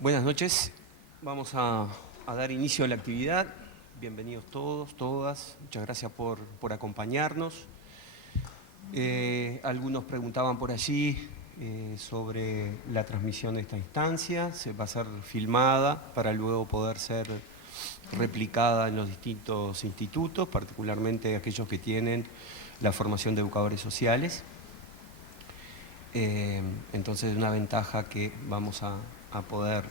Buenas noches. Vamos a dar inicio a la actividad. Bienvenidos todos, todas. Muchas gracias por acompañarnos. Algunos preguntaban por allí sobre la transmisión de esta instancia. Se va a ser filmada para luego poder ser replicada en los distintos institutos, particularmente aquellos que tienen la formación de educadores sociales. Entonces es una ventaja que vamos a poder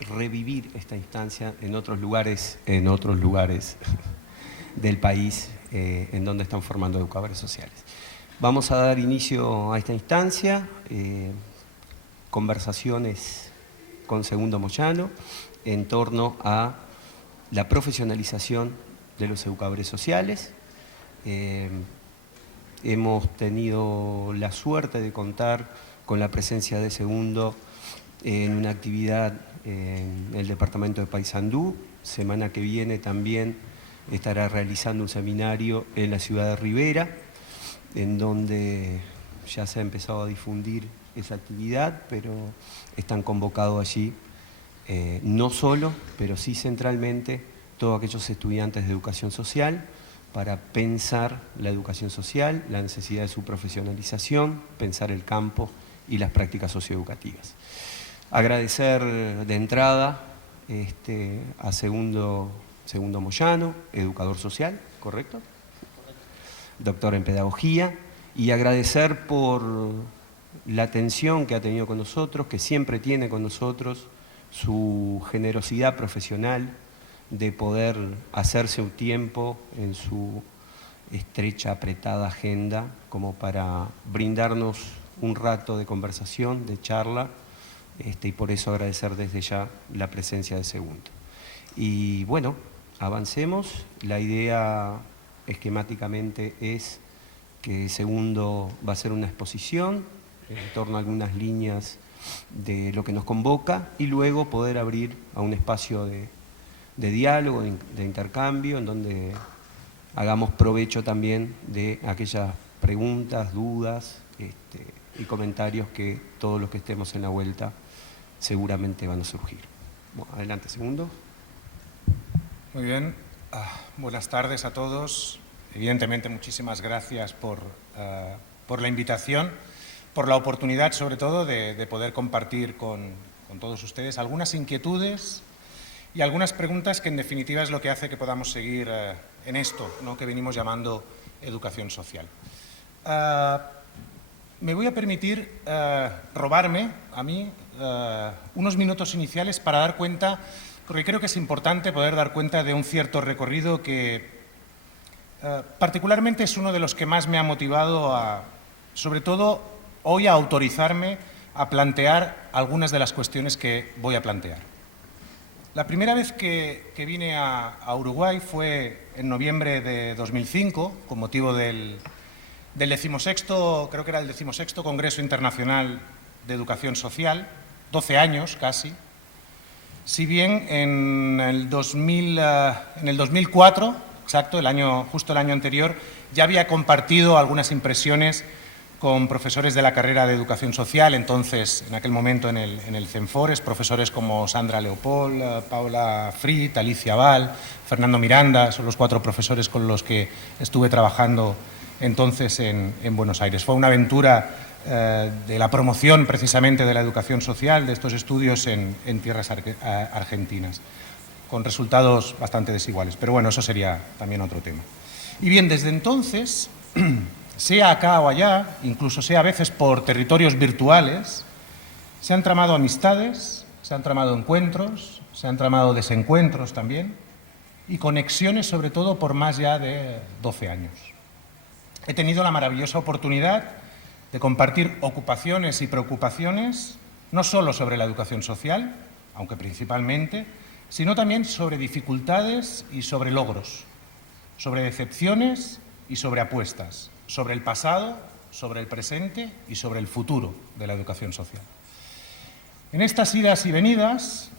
revivir esta instancia en otros lugares del país en donde están formando educadores sociales. Vamos a dar inicio a esta instancia, conversaciones con Segundo Moyano en torno a la profesionalización de los educadores sociales. Hemos tenido la suerte de contar con la presencia de Segundo en una actividad en el departamento de Paysandú. Semana que viene también estará realizando un seminario en la ciudad de Rivera, en donde ya se ha empezado a difundir esa actividad, pero están convocados allí no solo, pero sí centralmente todos aquellos estudiantes de educación social para pensar la educación social, la necesidad de su profesionalización, pensar el campo y las prácticas socioeducativas. Agradecer de entrada a Segundo Moyano, educador social, ¿correcto? Doctor en pedagogía, y agradecer por la atención que ha tenido con nosotros, que siempre tiene con nosotros, su generosidad profesional de poder hacerse un tiempo en su estrecha, apretada agenda como para brindarnos un rato de conversación, de charla, y por eso agradecer desde ya la presencia de Segundo. Y bueno, avancemos. La idea esquemáticamente es que Segundo va a hacer una exposición en torno a algunas líneas de lo que nos convoca y luego poder abrir a un espacio de diálogo, de intercambio, en donde hagamos provecho también de aquellas preguntas, dudas y comentarios que todos los que estemos en la vuelta seguramente van a surgir. Bueno, adelante, Segundo. Muy bien. Buenas tardes a todos. Evidentemente, muchísimas gracias por la invitación, por la oportunidad, sobre todo, de poder compartir con todos ustedes algunas inquietudes y algunas preguntas que, en definitiva, es lo que hace que podamos seguir en esto, ¿no?, que venimos llamando educación social. Me voy a permitir robarme a mí unos minutos iniciales para dar cuenta, porque creo que es importante poder dar cuenta de un cierto recorrido que particularmente es uno de los que más me ha motivado sobre todo hoy, a autorizarme a plantear algunas de las cuestiones que voy a plantear. La primera vez que vine a Uruguay fue en noviembre de 2005, con motivo del 16º, creo que era el 16º Congreso Internacional de Educación Social, 12 años casi. Si bien en el 2004, exacto, justo el año anterior, ya había compartido algunas impresiones con profesores de la carrera de Educación Social, entonces, en aquel momento en el CENFORES, profesores como Sandra Leopold, Paula Frit, Alicia Val, Fernando Miranda, son los 4 profesores con los que estuve trabajando entonces en Buenos Aires. Fue una aventura de la promoción precisamente de la educación social, de estos estudios en tierras argentinas, con resultados bastante desiguales. Pero bueno, eso sería también otro tema. Y bien, desde entonces, sea acá o allá, incluso sea a veces por territorios virtuales, se han tramado amistades, se han tramado encuentros, se han tramado desencuentros también, y conexiones sobre todo por más ya de 12 años. He tenido la maravillosa oportunidad de compartir ocupaciones y preocupaciones, no solo sobre la educación social, aunque principalmente, sino también sobre dificultades y sobre logros, sobre decepciones y sobre apuestas, sobre el pasado, sobre el presente y sobre el futuro de la educación social. En estas idas y venidas,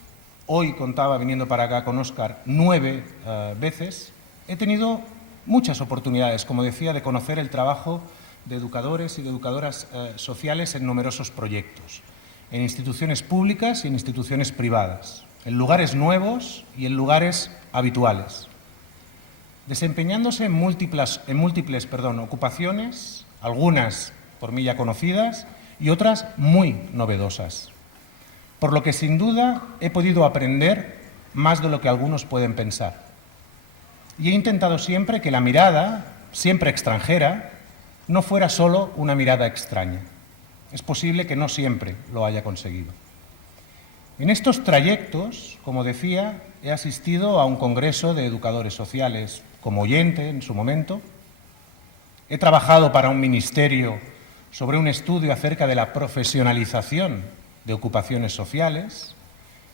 hoy contaba, viniendo para acá con Óscar, 9 veces, he tenido muchas oportunidades, como decía, de conocer el trabajo de educadores y de educadoras sociales en numerosos proyectos. en instituciones públicas y en instituciones privadas, en lugares nuevos y en lugares habituales, desempeñándose en múltiples ocupaciones, algunas por mí ya conocidas y otras muy novedosas, por lo que sin duda he podido aprender más de lo que algunos pueden pensar. Y he intentado siempre que la mirada, siempre extranjera, no fuera solo una mirada extraña. Es posible que no siempre lo haya conseguido. En estos trayectos, como decía, he asistido a un congreso de educadores sociales como oyente en su momento. He trabajado para un ministerio sobre un estudio acerca de la profesionalización de ocupaciones sociales.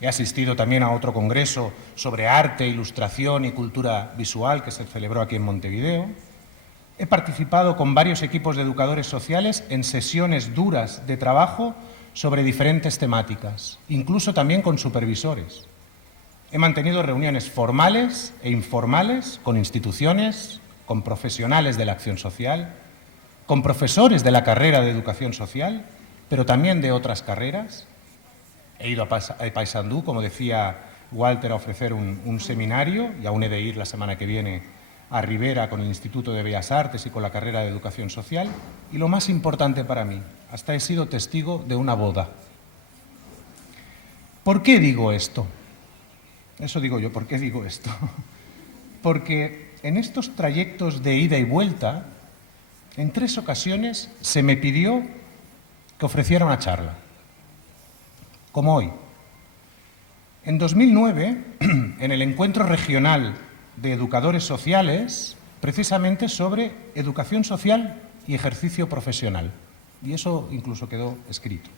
He asistido también a otro congreso sobre arte, ilustración y cultura visual que se celebró aquí en Montevideo. He participado con varios equipos de educadores sociales en sesiones duras de trabajo sobre diferentes temáticas, incluso también con supervisores. He mantenido reuniones formales e informales con instituciones, con profesionales de la acción social, con profesores de la carrera de educación social, pero también de otras carreras. He ido a Paysandú, como decía Walter, a ofrecer un seminario, y aún he de ir la semana que viene a Rivera con el Instituto de Bellas Artes y con la carrera de Educación Social. Y lo más importante para mí, hasta he sido testigo de una boda. ¿Por qué digo esto? Eso digo yo, ¿por qué digo esto? Porque en estos trayectos de ida y vuelta, en 3 ocasiones se me pidió que ofreciera una charla, como hoy. En 2009, en el Encuentro Regional de Educadores Sociales, precisamente sobre educación social y ejercicio profesional. Y eso incluso quedó escrito.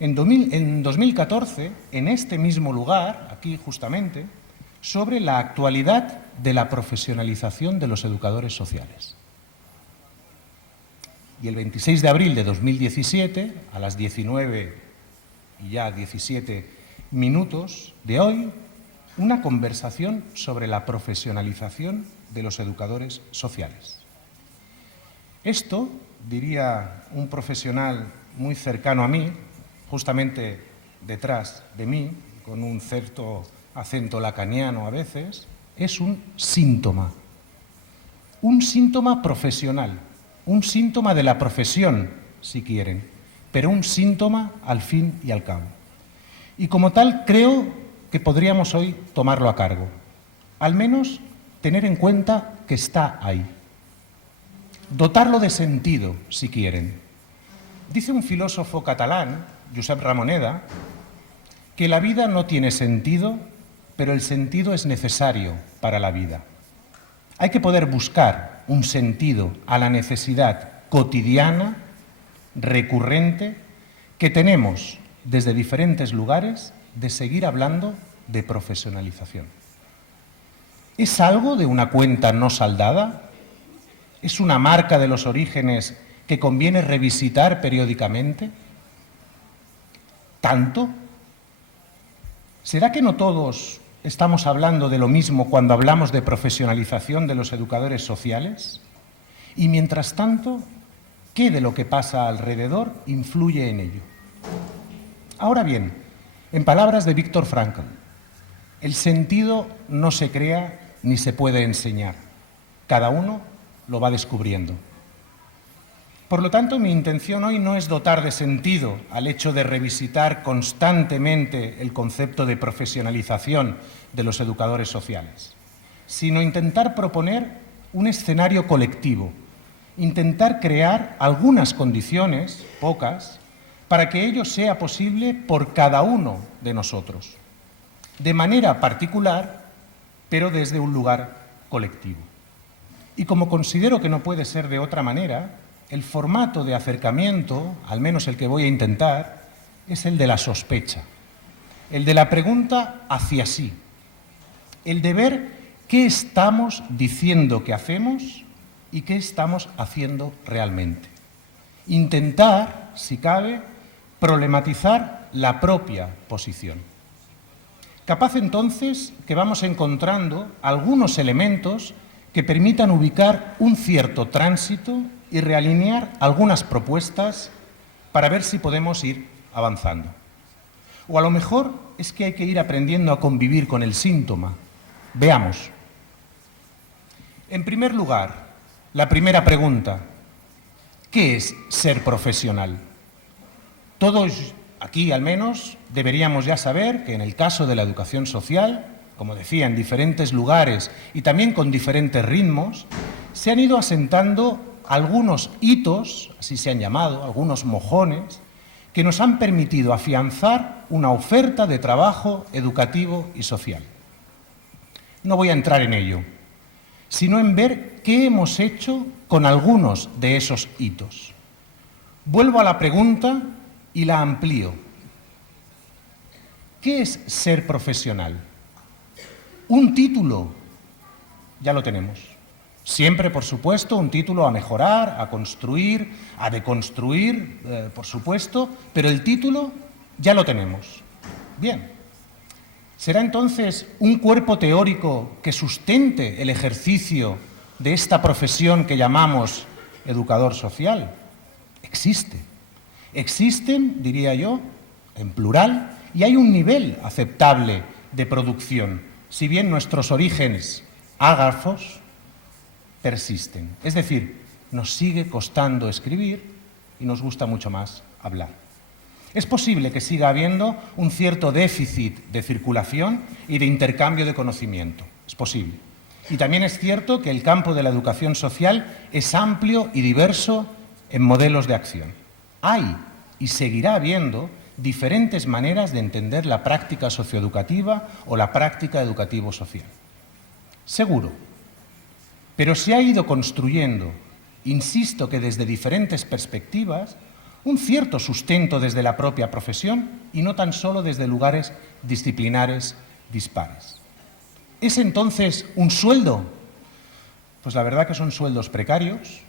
En 2014, en este mismo lugar, aquí justamente, sobre la actualidad de la profesionalización de los educadores sociales. Y el 26 de abril de 2017, a las 19 y ya 17 minutos de hoy, una conversación sobre la profesionalización de los educadores sociales. Esto, diría un profesional muy cercano a mí, justamente detrás de mí, con un cierto acento lacaniano a veces, es un síntoma profesional, un síntoma de la profesión, si quieren, pero un síntoma al fin y al cabo. Y como tal, creo que podríamos hoy tomarlo a cargo, al menos tener en cuenta que está ahí. Dotarlo de sentido, si quieren. Dice un filósofo catalán, Josep Ramoneda, que la vida no tiene sentido, pero el sentido es necesario para la vida. Hay que poder buscar un sentido a la necesidad cotidiana, recurrente, que tenemos desde diferentes lugares de seguir hablando de profesionalización. ¿Es algo de una cuenta no saldada? ¿Es una marca de los orígenes que conviene revisitar periódicamente? ¿Tanto? ¿Será que no todos estamos hablando de lo mismo cuando hablamos de profesionalización de los educadores sociales? Y mientras tanto, ¿qué de lo que pasa alrededor influye en ello? Ahora bien, en palabras de Viktor Frankl, el sentido no se crea ni se puede enseñar. Cada uno lo va descubriendo. Por lo tanto, mi intención hoy no es dotar de sentido al hecho de revisitar constantemente el concepto de profesionalización de los educadores sociales, sino intentar proponer un escenario colectivo, intentar crear algunas condiciones, pocas, para que ello sea posible por cada uno de nosotros, de manera particular, pero desde un lugar colectivo. Y como considero que no puede ser de otra manera, el formato de acercamiento, al menos el que voy a intentar, es el de la sospecha, el de la pregunta hacia sí, el de ver qué estamos diciendo que hacemos y qué estamos haciendo realmente. Intentar, si cabe, problematizar la propia posición. Capaz entonces que vamos encontrando algunos elementos que permitan ubicar un cierto tránsito y realinear algunas propuestas para ver si podemos ir avanzando. O a lo mejor es que hay que ir aprendiendo a convivir con el síntoma. Veamos. En primer lugar, la primera pregunta: ¿qué es ser profesional? Todos aquí, al menos, deberíamos ya saber que en el caso de la educación social, como decía, en diferentes lugares y también con diferentes ritmos, se han ido asentando algunos hitos, así se han llamado, algunos mojones, que nos han permitido afianzar una oferta de trabajo educativo y social. No voy a entrar en ello, sino en ver qué hemos hecho con algunos de esos hitos. Vuelvo a la pregunta y la amplío. ¿Qué es ser profesional? Un título, ya lo tenemos. Siempre, por supuesto, un título a mejorar, a construir, a deconstruir, por supuesto, pero el título ya lo tenemos. Bien. ¿Será entonces un cuerpo teórico que sustente el ejercicio de esta profesión que llamamos educador social? Existe. Existen, diría yo, en plural, y hay un nivel aceptable de producción, si bien nuestros orígenes ágrafos persisten. Es decir, nos sigue costando escribir y nos gusta mucho más hablar. Es posible que siga habiendo un cierto déficit de circulación y de intercambio de conocimiento. Es posible. Y también es cierto que el campo de la educación social es amplio y diverso en modelos de acción. Hay y seguirá habiendo diferentes maneras de entender la práctica socioeducativa o la práctica educativo-social. Seguro. Pero se ha ido construyendo, insisto que desde diferentes perspectivas, un cierto sustento desde la propia profesión y no tan solo desde lugares disciplinares dispares. ¿Es entonces un sueldo? Pues la verdad que son sueldos precarios,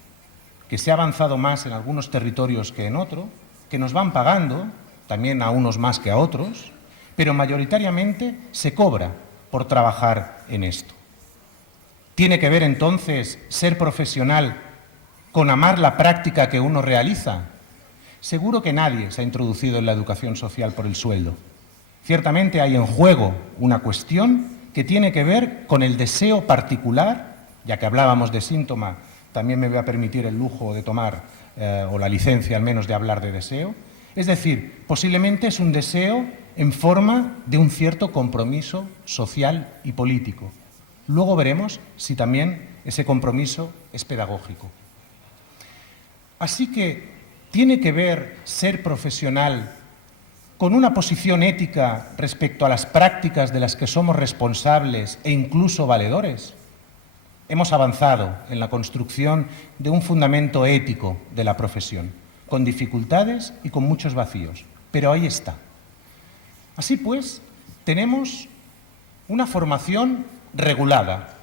que se ha avanzado más en algunos territorios que en otros, que nos van pagando, también a unos más que a otros, pero mayoritariamente se cobra por trabajar en esto. ¿Tiene que ver entonces ser profesional con amar la práctica que uno realiza? Seguro que nadie se ha introducido en la educación social por el sueldo. Ciertamente hay en juego una cuestión que tiene que ver con el deseo particular, ya que hablábamos de síntoma, también me voy a permitir el lujo de tomar, o la licencia al menos de hablar de deseo. Es decir, posiblemente es un deseo en forma de un cierto compromiso social y político. Luego veremos si también ese compromiso es pedagógico. Así que ¿tiene que ver ser profesional con una posición ética respecto a las prácticas de las que somos responsables e incluso valedores? Hemos avanzado en la construcción de un fundamento ético de la profesión, con dificultades y con muchos vacíos, pero ahí está. Así pues, tenemos una formación regulada,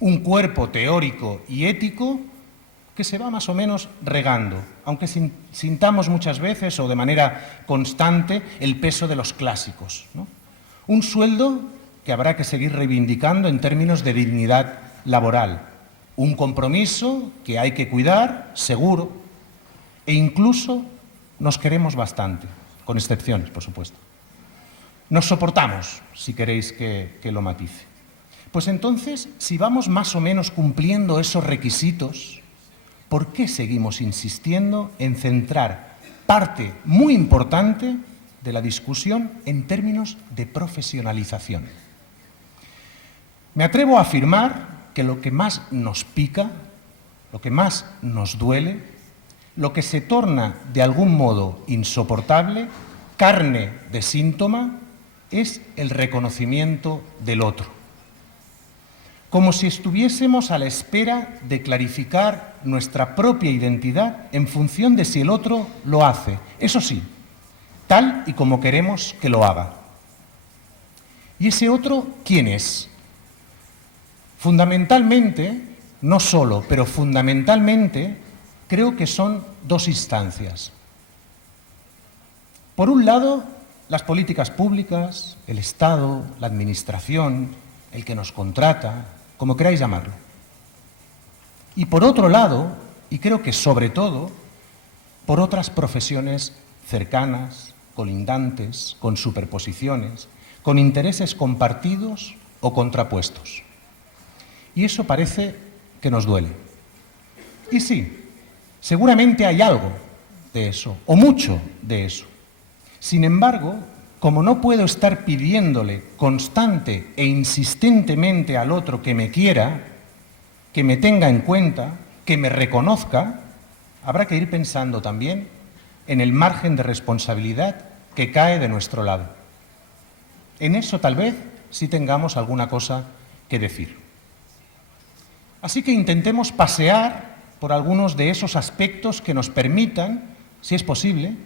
un cuerpo teórico y ético que se va más o menos regando, aunque sintamos muchas veces o de manera constante el peso de los clásicos, ¿no? Un sueldo que habrá que seguir reivindicando en términos de dignidad laboral, un compromiso que hay que cuidar, seguro, e incluso nos queremos bastante, con excepciones, por supuesto. Nos soportamos, si queréis que lo matice. Pues entonces, si vamos más o menos cumpliendo esos requisitos, ¿por qué seguimos insistiendo en centrar parte muy importante de la discusión en términos de profesionalización? Me atrevo a afirmar que lo que más nos pica, lo que más nos duele, lo que se torna de algún modo insoportable, carne de síntoma, es el reconocimiento del otro. Como si estuviésemos a la espera de clarificar nuestra propia identidad en función de si el otro lo hace, eso sí, tal y como queremos que lo haga. ¿Y ese otro quién es? Fundamentalmente, no solo, pero fundamentalmente, creo que son dos instancias. Por un lado, las políticas públicas, el Estado, la Administración, el que nos contrata, como queráis llamarlo. Y por otro lado, y creo que sobre todo, por otras profesiones cercanas, colindantes, con superposiciones, con intereses compartidos o contrapuestos. Y eso parece que nos duele. Y sí, seguramente hay algo de eso, o mucho de eso. Sin embargo, como no puedo estar pidiéndole constante e insistentemente al otro que me quiera, que me tenga en cuenta, que me reconozca, habrá que ir pensando también en el margen de responsabilidad que cae de nuestro lado. En eso tal vez sí tengamos alguna cosa que decir. Así que intentemos pasear por algunos de esos aspectos que nos permitan, si es posible,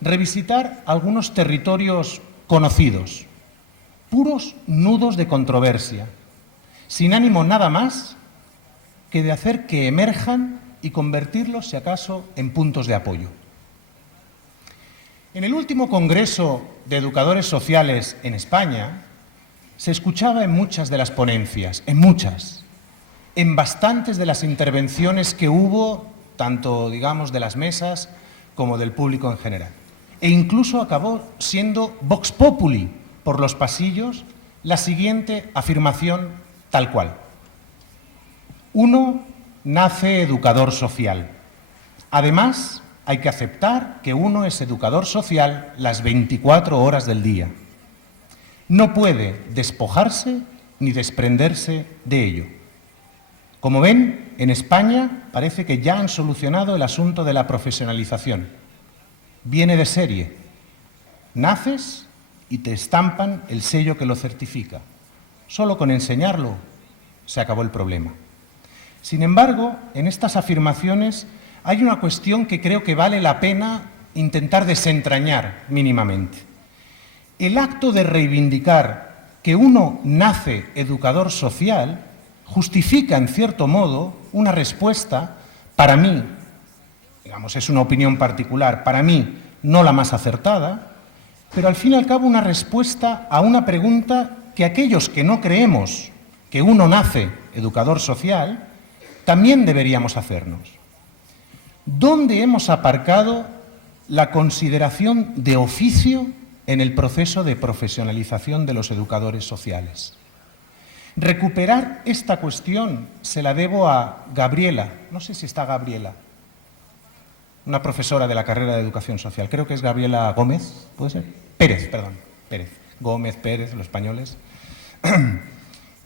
revisitar algunos territorios conocidos, puros nudos de controversia, sin ánimo nada más que de hacer que emerjan y convertirlos, si acaso, en puntos de apoyo. En el último Congreso de Educadores Sociales en España, se escuchaba en muchas de las ponencias, en bastantes de las intervenciones que hubo, tanto, digamos, de las mesas como del público en general. E incluso acabó siendo vox populi por los pasillos la siguiente afirmación tal cual. Uno nace educador social. Además, hay que aceptar que uno es educador social las 24 horas del día. No puede despojarse ni desprenderse de ello. Como ven, en España parece que ya han solucionado el asunto de la profesionalización. Viene de serie. Naces y te estampan el sello que lo certifica. Solo con enseñarlo se acabó el problema. Sin embargo, en estas afirmaciones hay una cuestión que creo que vale la pena intentar desentrañar mínimamente. El acto de reivindicar que uno nace educador social justifica, en cierto modo, una respuesta, para mí, digamos, es una opinión particular, para mí no la más acertada, pero al fin y al cabo una respuesta a una pregunta que aquellos que no creemos que uno nace educador social, también deberíamos hacernos. ¿Dónde hemos aparcado la consideración de oficio en el proceso de profesionalización de los educadores sociales? Recuperar esta cuestión se la debo a Gabriela, no sé si está Gabriela, una profesora de la carrera de Educación Social, creo que es Gabriela Gómez, ¿puede ser? Pérez, Gómez, Pérez, los españoles.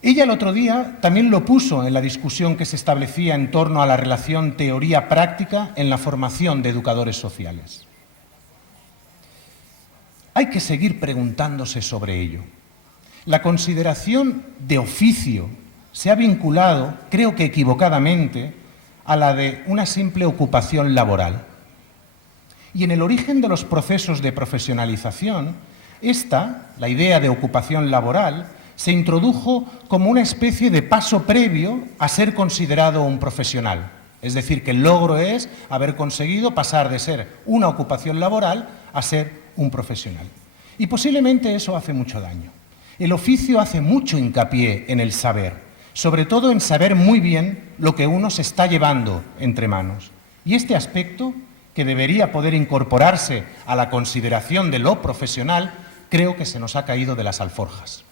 Ella el otro día también lo puso en la discusión que se establecía en torno a la relación teoría-práctica en la formación de educadores sociales. Hay que seguir preguntándose sobre ello. La consideración de oficio se ha vinculado, creo que equivocadamente, a la de una simple ocupación laboral. Y en el origen de los procesos de profesionalización, la idea de ocupación laboral, se introdujo como una especie de paso previo a ser considerado un profesional. Es decir, que el logro es haber conseguido pasar de ser una ocupación laboral a ser un profesional. Y posiblemente eso hace mucho daño. El oficio hace mucho hincapié en el saber, sobre todo en saber muy bien lo que uno se está llevando entre manos. Y este aspecto, que debería poder incorporarse a la consideración de lo profesional, creo que se nos ha caído de las alforjas.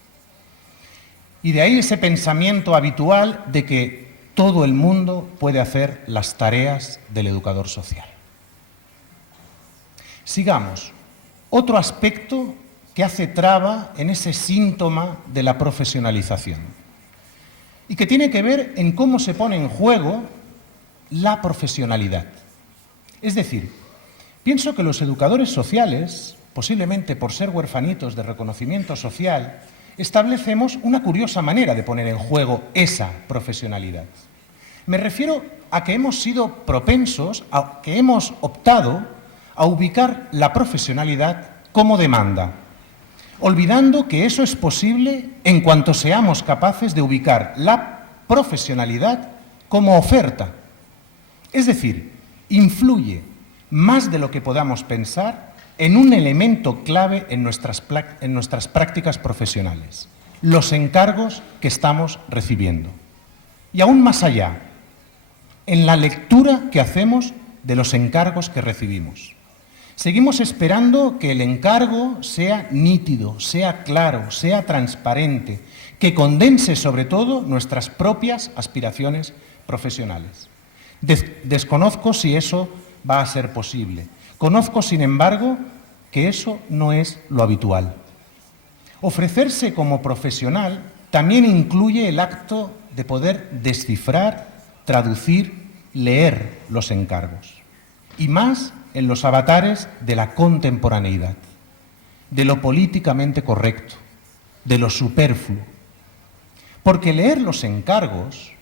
Y de ahí ese pensamiento habitual de que todo el mundo puede hacer las tareas del educador social. Sigamos. Otro aspecto que hace traba en ese síntoma de la profesionalización y que tiene que ver en cómo se pone en juego la profesionalidad. Es decir, pienso que los educadores sociales, posiblemente por ser huerfanitos de reconocimiento social, establecemos una curiosa manera de poner en juego esa profesionalidad. Me refiero a que hemos sido propensos, a que hemos optado a ubicar la profesionalidad como demanda, olvidando que eso es posible en cuanto seamos capaces de ubicar la profesionalidad como oferta. Es decir, influye más de lo que podamos pensar en un elemento clave en nuestras prácticas profesionales, los encargos que estamos recibiendo. Y aún más allá, en la lectura que hacemos de los encargos que recibimos. Seguimos esperando que el encargo sea nítido, sea claro, sea transparente, que condense sobre todo nuestras propias aspiraciones profesionales. Desconozco si eso va a ser posible. Conozco, sin embargo, que eso no es lo habitual. Ofrecerse como profesional también incluye el acto de poder descifrar, traducir, leer los encargos. Y más en los avatares de la contemporaneidad, de lo políticamente correcto, de lo superfluo. Porque leer los encargos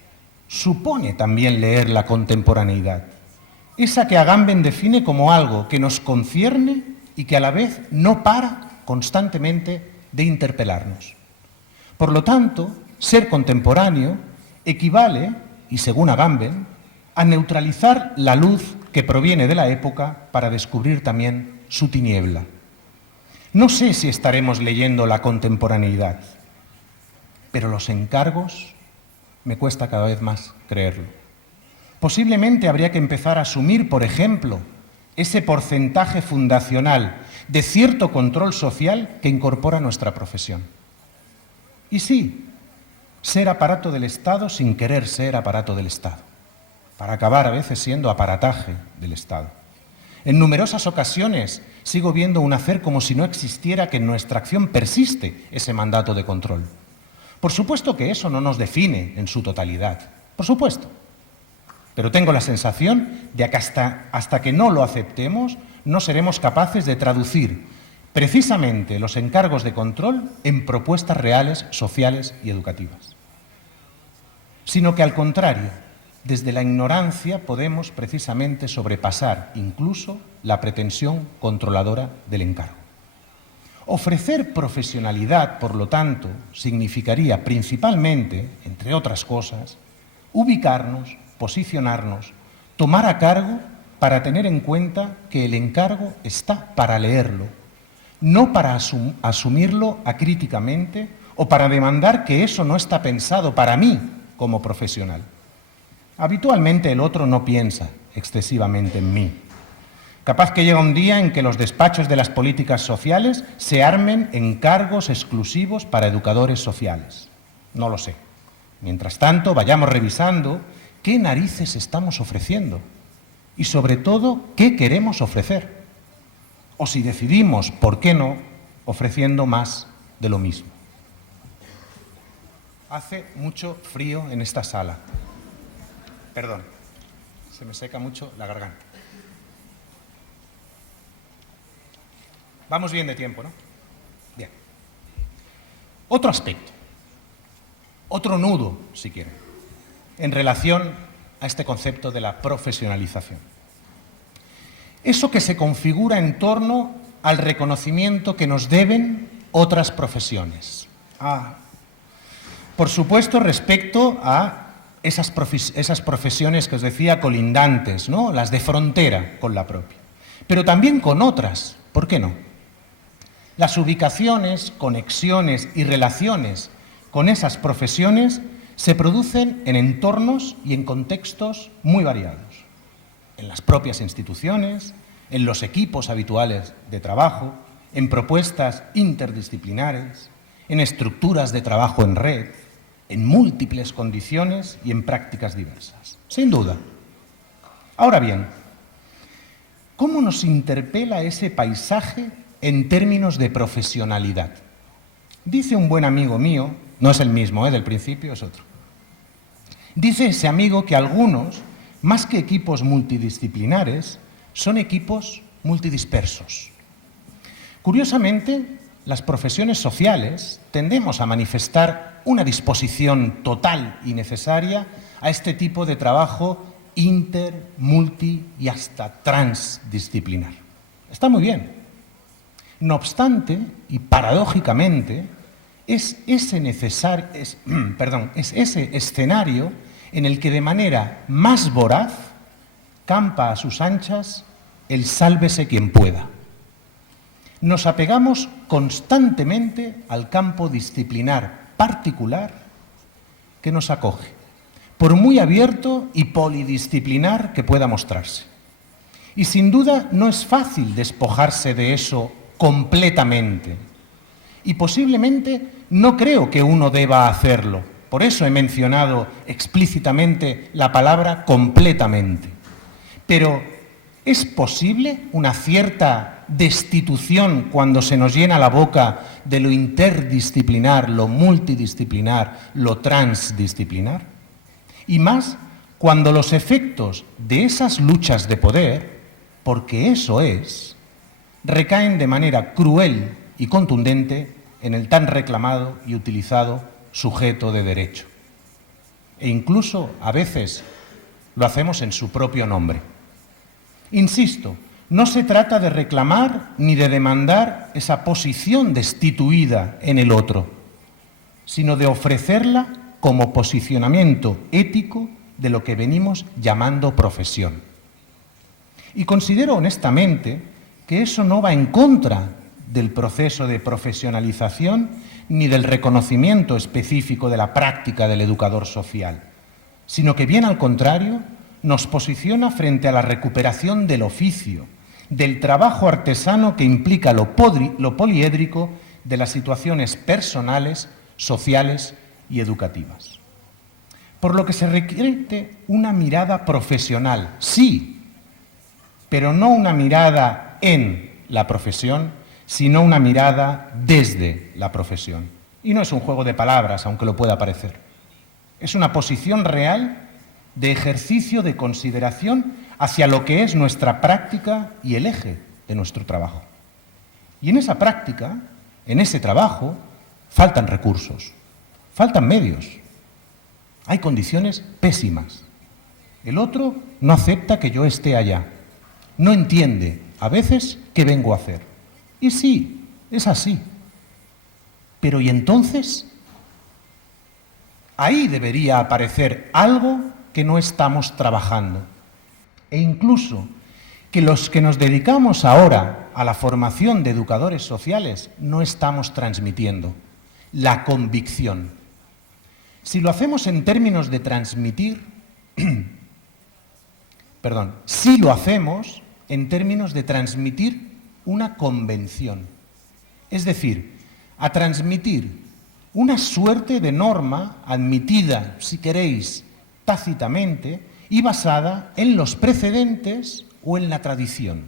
supone también leer la contemporaneidad, esa que Agamben define como algo que nos concierne y que a la vez no para constantemente de interpelarnos. Por lo tanto, ser contemporáneo equivale, y según Agamben, a neutralizar la luz que proviene de la época para descubrir también su tiniebla. No sé si estaremos leyendo la contemporaneidad, pero los encargos me cuesta cada vez más creerlo. Posiblemente habría que empezar a asumir, por ejemplo, ese porcentaje fundacional de cierto control social que incorpora nuestra profesión. Y sí, ser aparato del Estado sin querer ser aparato del Estado, para acabar a veces siendo aparataje del Estado. En numerosas ocasiones sigo viendo un hacer como si no existiera, que en nuestra acción persiste ese mandato de control. Por supuesto que eso no nos define en su totalidad, por supuesto. Pero tengo la sensación de que hasta que no lo aceptemos, no seremos capaces de traducir precisamente los encargos de control en propuestas reales, sociales y educativas. Sino que, al contrario, desde la ignorancia podemos precisamente sobrepasar incluso la pretensión controladora del encargo. Ofrecer profesionalidad, por lo tanto, significaría principalmente, entre otras cosas, ubicarnos, posicionarnos, tomar a cargo para tener en cuenta que el encargo está para leerlo, no para asumirlo acríticamente o para demandar que eso no está pensado para mí como profesional. Habitualmente el otro no piensa excesivamente en mí. Capaz que llega un día en que los despachos de las políticas sociales se armen encargos exclusivos para educadores sociales. No lo sé. Mientras tanto, vayamos revisando qué narices estamos ofreciendo y, sobre todo, qué queremos ofrecer. O si decidimos, ¿por qué no?, ofreciendo más de lo mismo. Hace mucho frío en esta sala. Perdón, se me seca mucho la garganta. Vamos bien de tiempo, ¿no? Bien. Otro aspecto, otro nudo, si quieren, en relación a este concepto de la profesionalización. Eso que se configura en torno al reconocimiento que nos deben otras profesiones. Por supuesto, respecto a esas profesiones que os decía colindantes, ¿no?, las de frontera con la propia. Pero también con otras, ¿por qué no? Las ubicaciones, conexiones y relaciones con esas profesiones se producen en entornos y en contextos muy variados. En las propias instituciones, en los equipos habituales de trabajo, en propuestas interdisciplinares, en estructuras de trabajo en red, en múltiples condiciones y en prácticas diversas. Sin duda. Ahora bien, ¿cómo nos interpela ese paisaje en términos de profesionalidad? Dice un buen amigo mío, no es el mismo, del principio es otro. Dice ese amigo que algunos, más que equipos multidisciplinares, son equipos multidispersos. Curiosamente, las profesiones sociales tendemos a manifestar una disposición total y necesaria a este tipo de trabajo inter, multi y hasta transdisciplinar. Está muy bien. No obstante, y paradójicamente, es ese escenario en el que de manera más voraz campa a sus anchas el sálvese quien pueda. Nos apegamos constantemente al campo disciplinar particular que nos acoge, por muy abierto y polidisciplinar que pueda mostrarse. Y sin duda no es fácil despojarse de eso completamente. Y posiblemente no creo que uno deba hacerlo. Por eso he mencionado explícitamente la palabra completamente. Pero ¿es posible una cierta destitución cuando se nos llena la boca de lo interdisciplinar, lo multidisciplinar, lo transdisciplinar? Y más cuando los efectos de esas luchas de poder, porque eso es, recaen de manera cruel y contundente en el tan reclamado y utilizado sujeto de derecho. E incluso, a veces, lo hacemos en su propio nombre. Insisto, no se trata de reclamar ni de demandar esa posición destituida en el otro, sino de ofrecerla como posicionamiento ético de lo que venimos llamando profesión. Y considero honestamente que eso no va en contra del proceso de profesionalización ni del reconocimiento específico de la práctica del educador social, sino que bien al contrario nos posiciona frente a la recuperación del oficio, del trabajo artesano que implica lo poliédrico de las situaciones personales, sociales y educativas. Por lo que se requiere una mirada profesional, sí, pero no una mirada en la profesión, sino una mirada desde la profesión. Y no es un juego de palabras, aunque lo pueda parecer. Es una posición real de ejercicio de consideración hacia lo que es nuestra práctica y el eje de nuestro trabajo. Y en esa práctica, en ese trabajo, faltan recursos, faltan medios, hay condiciones pésimas. El otro no acepta que yo esté allá, no entiende a veces qué vengo a hacer. Y sí, es así. Pero ¿y entonces? Ahí debería aparecer algo que no estamos trabajando. E incluso que los que nos dedicamos ahora a la formación de educadores sociales no estamos transmitiendo: la convicción. Si lo hacemos en términos de transmitir, si lo hacemos en términos de transmitir una convención, es decir, a transmitir una suerte de norma admitida, si queréis, tácitamente y basada en los precedentes o en la tradición.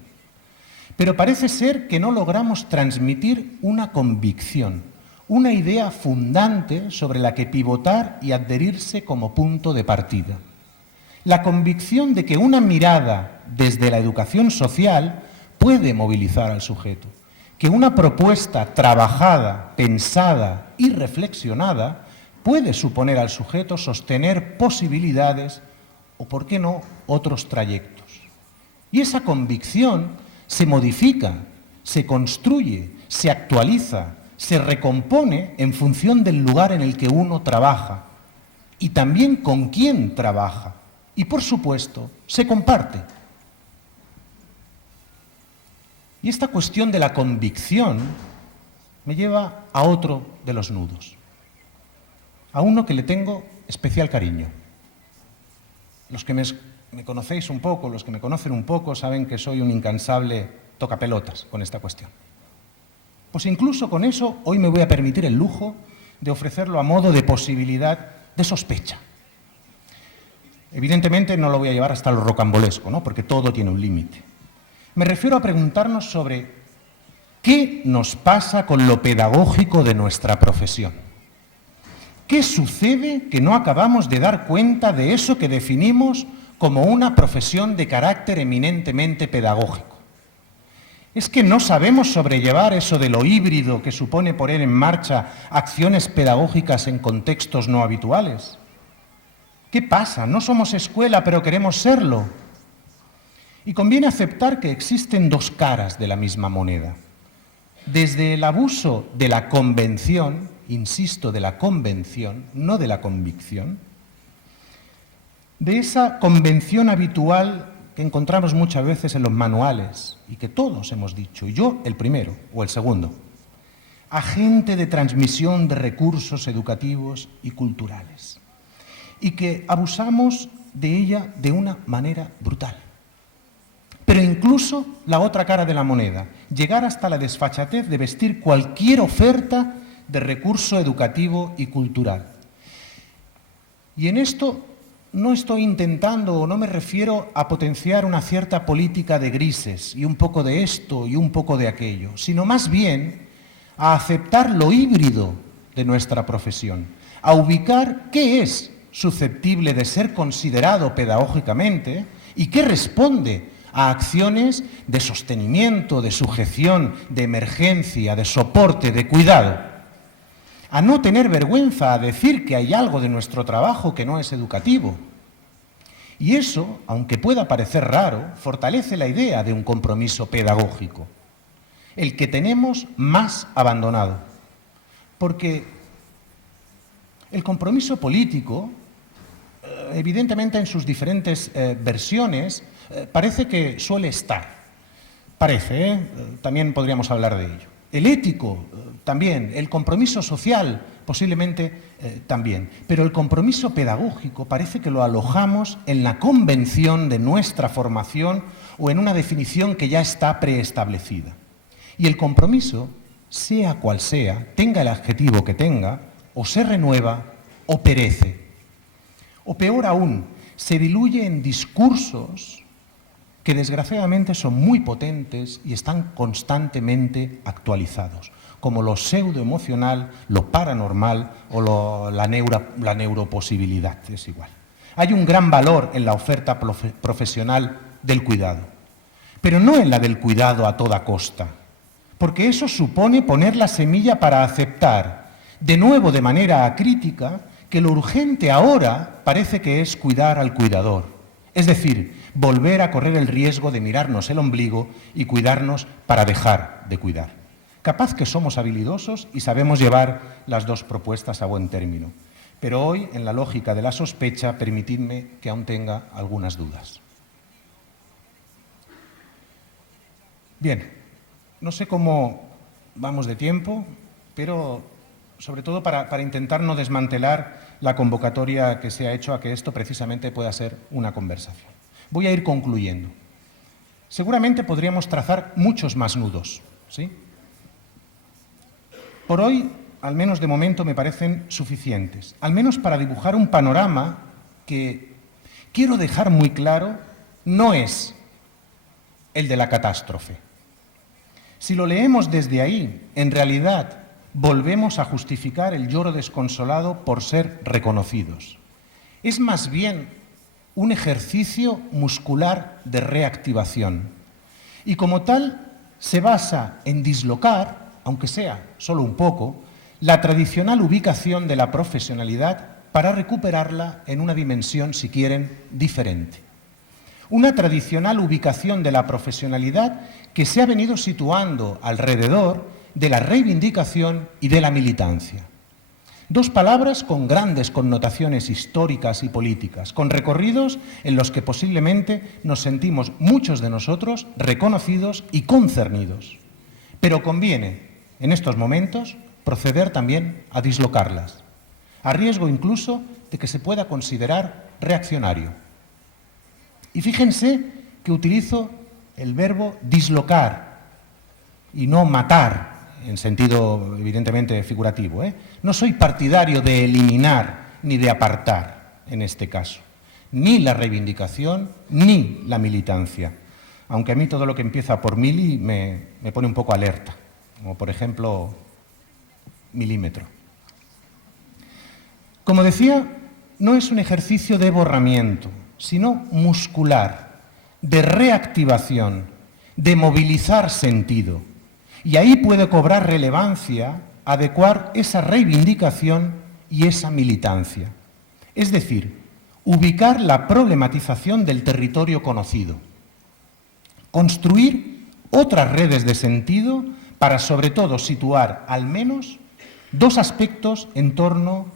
Pero parece ser que no logramos transmitir una convicción, una idea fundante sobre la que pivotar y adherirse como punto de partida. La convicción de que una mirada desde la educación social puede movilizar al sujeto, que una propuesta trabajada, pensada y reflexionada puede suponer al sujeto sostener posibilidades o, por qué no, otros trayectos. Y esa convicción se modifica, se construye, se actualiza, se recompone en función del lugar en el que uno trabaja y también con quién trabaja. Y, por supuesto, se comparte. Y esta cuestión de la convicción me lleva a otro de los nudos, a uno que le tengo especial cariño. Los que me conocéis un poco, los que me conocen un poco, saben que soy un incansable tocapelotas con esta cuestión. Pues incluso con eso hoy me voy a permitir el lujo de ofrecerlo a modo de posibilidad de sospecha. Evidentemente no lo voy a llevar hasta lo rocambolesco, ¿no? Porque todo tiene un límite. Me refiero a preguntarnos sobre qué nos pasa con lo pedagógico de nuestra profesión. ¿Qué sucede que no acabamos de dar cuenta de eso que definimos como una profesión de carácter eminentemente pedagógico? ¿Es que no sabemos sobrellevar eso de lo híbrido que supone poner en marcha acciones pedagógicas en contextos no habituales? ¿Qué pasa? ¿No somos escuela pero queremos serlo? Y conviene aceptar que existen dos caras de la misma moneda. Desde el abuso de la convención, insisto, de la convención, no de la convicción, de esa convención habitual que encontramos muchas veces en los manuales y que todos hemos dicho, y yo el primero o el segundo, agente de transmisión de recursos educativos y culturales, y que abusamos de ella de una manera brutal. pero incluso la otra cara de la moneda, llegar hasta la desfachatez de vestir cualquier oferta de recurso educativo y cultural. Y en esto no estoy intentando o no me refiero a potenciar una cierta política de grises y un poco de esto y un poco de aquello, sino más bien a aceptar lo híbrido de nuestra profesión, a ubicar qué es susceptible de ser considerado pedagógicamente y qué responde a acciones de sostenimiento, de sujeción, de emergencia, de soporte, de cuidado. A no tener vergüenza a decir que hay algo de nuestro trabajo que no es educativo. Y eso, aunque pueda parecer raro, fortalece la idea de un compromiso pedagógico, el que tenemos más abandonado. Porque el compromiso político, evidentemente en sus diferentes versiones, parece que suele estar. Parece, también podríamos hablar de ello. El ético, también. El compromiso social, posiblemente también. Pero el compromiso pedagógico parece que lo alojamos en la convención de nuestra formación o en una definición que ya está preestablecida. Y el compromiso, sea cual sea, tenga el adjetivo que tenga, o se renueva o perece. O peor aún, se diluye en discursos que desgraciadamente son muy potentes y están constantemente actualizados, como lo pseudoemocional, lo paranormal o la neuroposibilidad, es igual. Hay un gran valor en la oferta profesional del cuidado, pero no en la del cuidado a toda costa, porque eso supone poner la semilla para aceptar, de nuevo de manera acrítica, que lo urgente ahora parece que es cuidar al cuidador, es decir, volver a correr el riesgo de mirarnos el ombligo y cuidarnos para dejar de cuidar. Capaz que somos habilidosos y sabemos llevar las dos propuestas a buen término. Pero hoy, en la lógica de la sospecha, permitidme que aún tenga algunas dudas. Bien, no sé cómo vamos de tiempo, pero sobre todo para intentar no desmantelar la convocatoria que se ha hecho a que esto precisamente pueda ser una conversación. Voy a ir concluyendo. Seguramente podríamos trazar muchos más nudos, ¿sí? Por hoy, al menos de momento, me parecen suficientes, al menos para dibujar un panorama que, quiero dejar muy claro, no es el de la catástrofe. Si lo leemos desde ahí, en realidad volvemos a justificar el lloro desconsolado por ser reconocidos. Es más bien un ejercicio muscular de reactivación y como tal se basa en dislocar, aunque sea solo un poco, la tradicional ubicación de la profesionalidad para recuperarla en una dimensión, si quieren, diferente. Una tradicional ubicación de la profesionalidad que se ha venido situando alrededor de la reivindicación y de la militancia. Dos palabras con grandes connotaciones históricas y políticas, con recorridos en los que posiblemente nos sentimos muchos de nosotros reconocidos y concernidos. Pero conviene, en estos momentos, proceder también a dislocarlas, a riesgo incluso de que se pueda considerar reaccionario. Y fíjense que utilizo el verbo dislocar y no matar, en sentido evidentemente figurativo, ¿eh? No soy partidario de eliminar ni de apartar, en este caso, ni la reivindicación ni la militancia, aunque a mí todo lo que empieza por mili me pone un poco alerta, como por ejemplo milímetro. Como decía, no es un ejercicio de borramiento, sino muscular, de reactivación, de movilizar sentido. Y ahí puede cobrar relevancia adecuar esa reivindicación y esa militancia. Es decir, ubicar la problematización del territorio conocido. Construir otras redes de sentido para, sobre todo, situar al menos dos aspectos en torno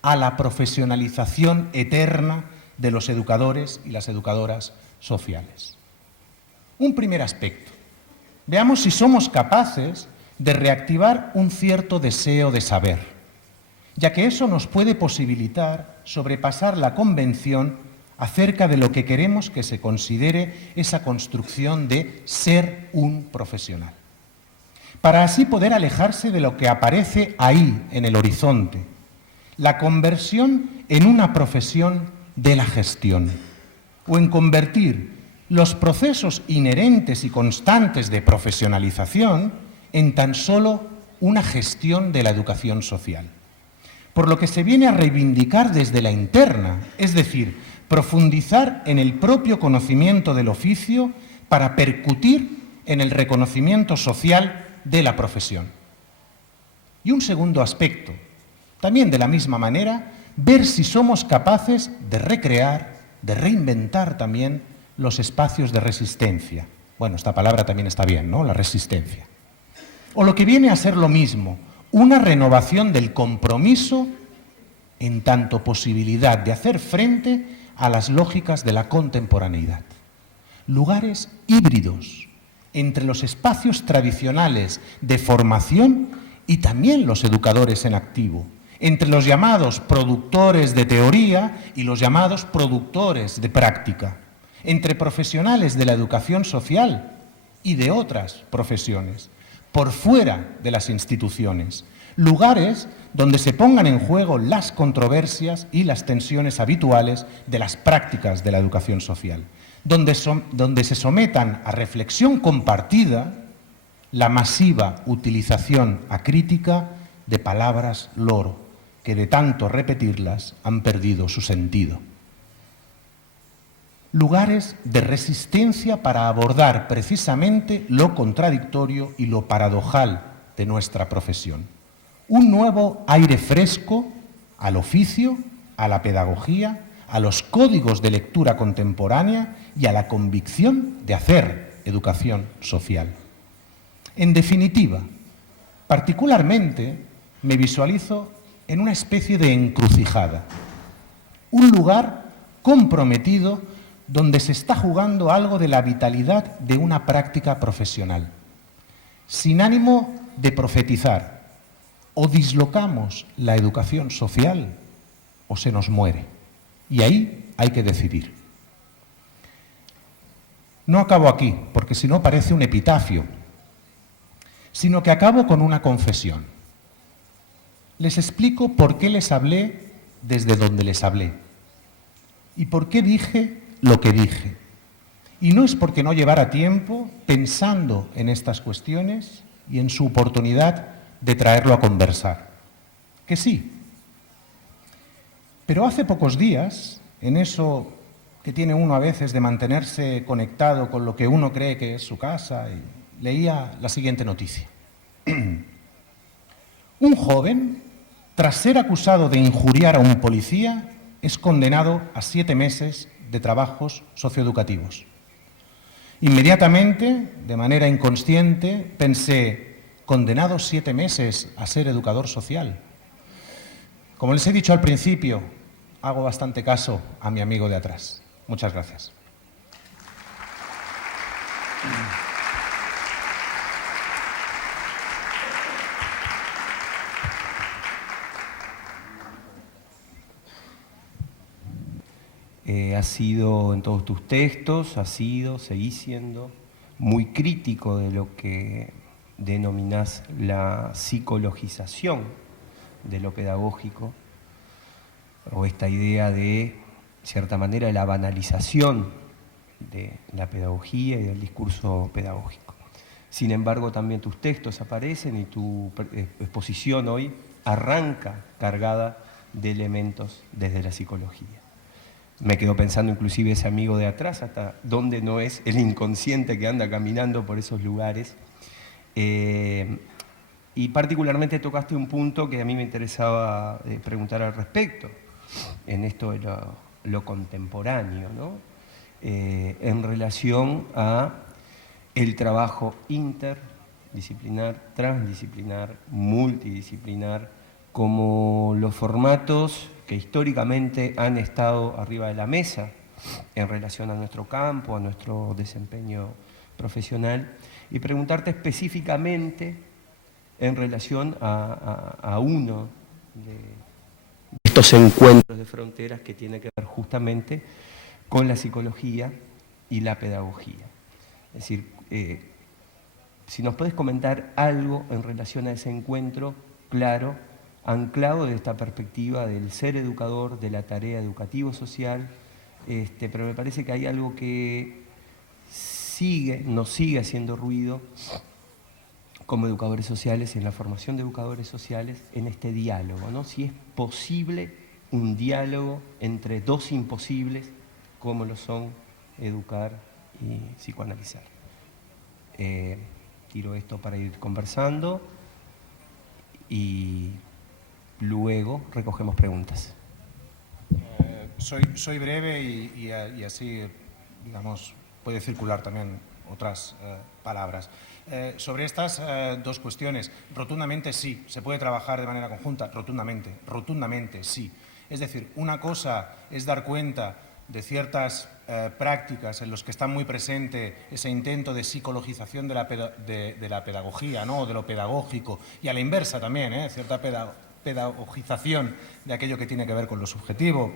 a la profesionalización eterna de los educadores y las educadoras sociales. Un primer aspecto. Veamos si somos capaces de reactivar un cierto deseo de saber, ya que eso nos puede posibilitar sobrepasar la convención acerca de lo que queremos que se considere esa construcción de ser un profesional, para así poder alejarse de lo que aparece ahí en el horizonte, la conversión en una profesión de la gestión, o en convertir los procesos inherentes y constantes de profesionalización en tan solo una gestión de la educación social. Por lo que se viene a reivindicar desde la interna, es decir, profundizar en el propio conocimiento del oficio para percutir en el reconocimiento social de la profesión. Y un segundo aspecto, también de la misma manera, ver si somos capaces de recrear, de reinventar también los espacios de resistencia. Bueno, esta palabra también está bien, ¿no? La resistencia. O lo que viene a ser lo mismo, una renovación del compromiso en tanto posibilidad de hacer frente a las lógicas de la contemporaneidad. Lugares híbridos entre los espacios tradicionales de formación y también los educadores en activo, entre los llamados productores de teoría y los llamados productores de práctica, entre profesionales de la educación social y de otras profesiones, por fuera de las instituciones, lugares donde se pongan en juego las controversias y las tensiones habituales de las prácticas de la educación social, donde se sometan a reflexión compartida la masiva utilización acrítica de palabras loro, que de tanto repetirlas han perdido su sentido. Lugares de resistencia para abordar precisamente lo contradictorio y lo paradojal de nuestra profesión. Un nuevo aire fresco al oficio, a la pedagogía, a los códigos de lectura contemporánea y a la convicción de hacer educación social. En definitiva, particularmente me visualizo en una especie de encrucijada, un lugar comprometido donde se está jugando algo de la vitalidad de una práctica profesional, sin ánimo de profetizar. O dislocamos la educación social o se nos muere. Y ahí hay que decidir. No acabo aquí, porque si no parece un epitafio, sino que acabo con una confesión. Les explico por qué les hablé desde donde les hablé y por qué dije lo que dije. Y no es porque no llevara tiempo pensando en estas cuestiones y en su oportunidad de traerlo a conversar. Que sí. Pero hace pocos días, en eso que tiene uno a veces de mantenerse conectado con lo que uno cree que es su casa, leía la siguiente noticia. Un joven, tras ser acusado de injuriar a un policía, es condenado a 7 meses de trabajos socioeducativos. Inmediatamente, de manera inconsciente, pensé, condenado 7 meses a ser educador social. Como les he dicho al principio, hago bastante caso a mi amigo de atrás. Muchas gracias. Has sido en todos tus textos, seguís siendo muy crítico de lo que denominás la psicologización de lo pedagógico, o esta idea de cierta manera de la banalización de la pedagogía y del discurso pedagógico. Sin embargo, también tus textos aparecen y tu exposición hoy arranca cargada de elementos desde la psicología. Me quedo pensando inclusive ese amigo de atrás, hasta dónde no es el inconsciente que anda caminando por esos lugares. Y particularmente tocaste un punto que a mí me interesaba preguntar al respecto, en esto de lo contemporáneo, ¿no? En relación a el trabajo interdisciplinar, transdisciplinar, multidisciplinar, como los formatos que históricamente han estado arriba de la mesa en relación a nuestro campo, a nuestro desempeño profesional, y preguntarte específicamente en relación a uno de estos encuentros de fronteras que tiene que ver justamente con la psicología y la pedagogía. Es decir, si nos podés comentar algo en relación a ese encuentro, claro, anclado de esta perspectiva del ser educador, de la tarea educativo-social, pero me parece que hay algo que nos sigue haciendo ruido como educadores sociales, en la formación de educadores sociales, en este diálogo, ¿no? Si es posible un diálogo entre dos imposibles, como lo son educar y psicoanalizar. Tiro esto para ir conversando y luego recogemos preguntas. Soy breve y así, digamos, puede circular también otras palabras. Sobre estas dos cuestiones, rotundamente sí, se puede trabajar de manera conjunta, rotundamente sí. Es decir, una cosa es dar cuenta de ciertas prácticas en las que está muy presente ese intento de psicologización de la pedagogía, ¿no? O de lo pedagógico, y a la inversa también, cierta pedagogización de aquello que tiene que ver con lo subjetivo,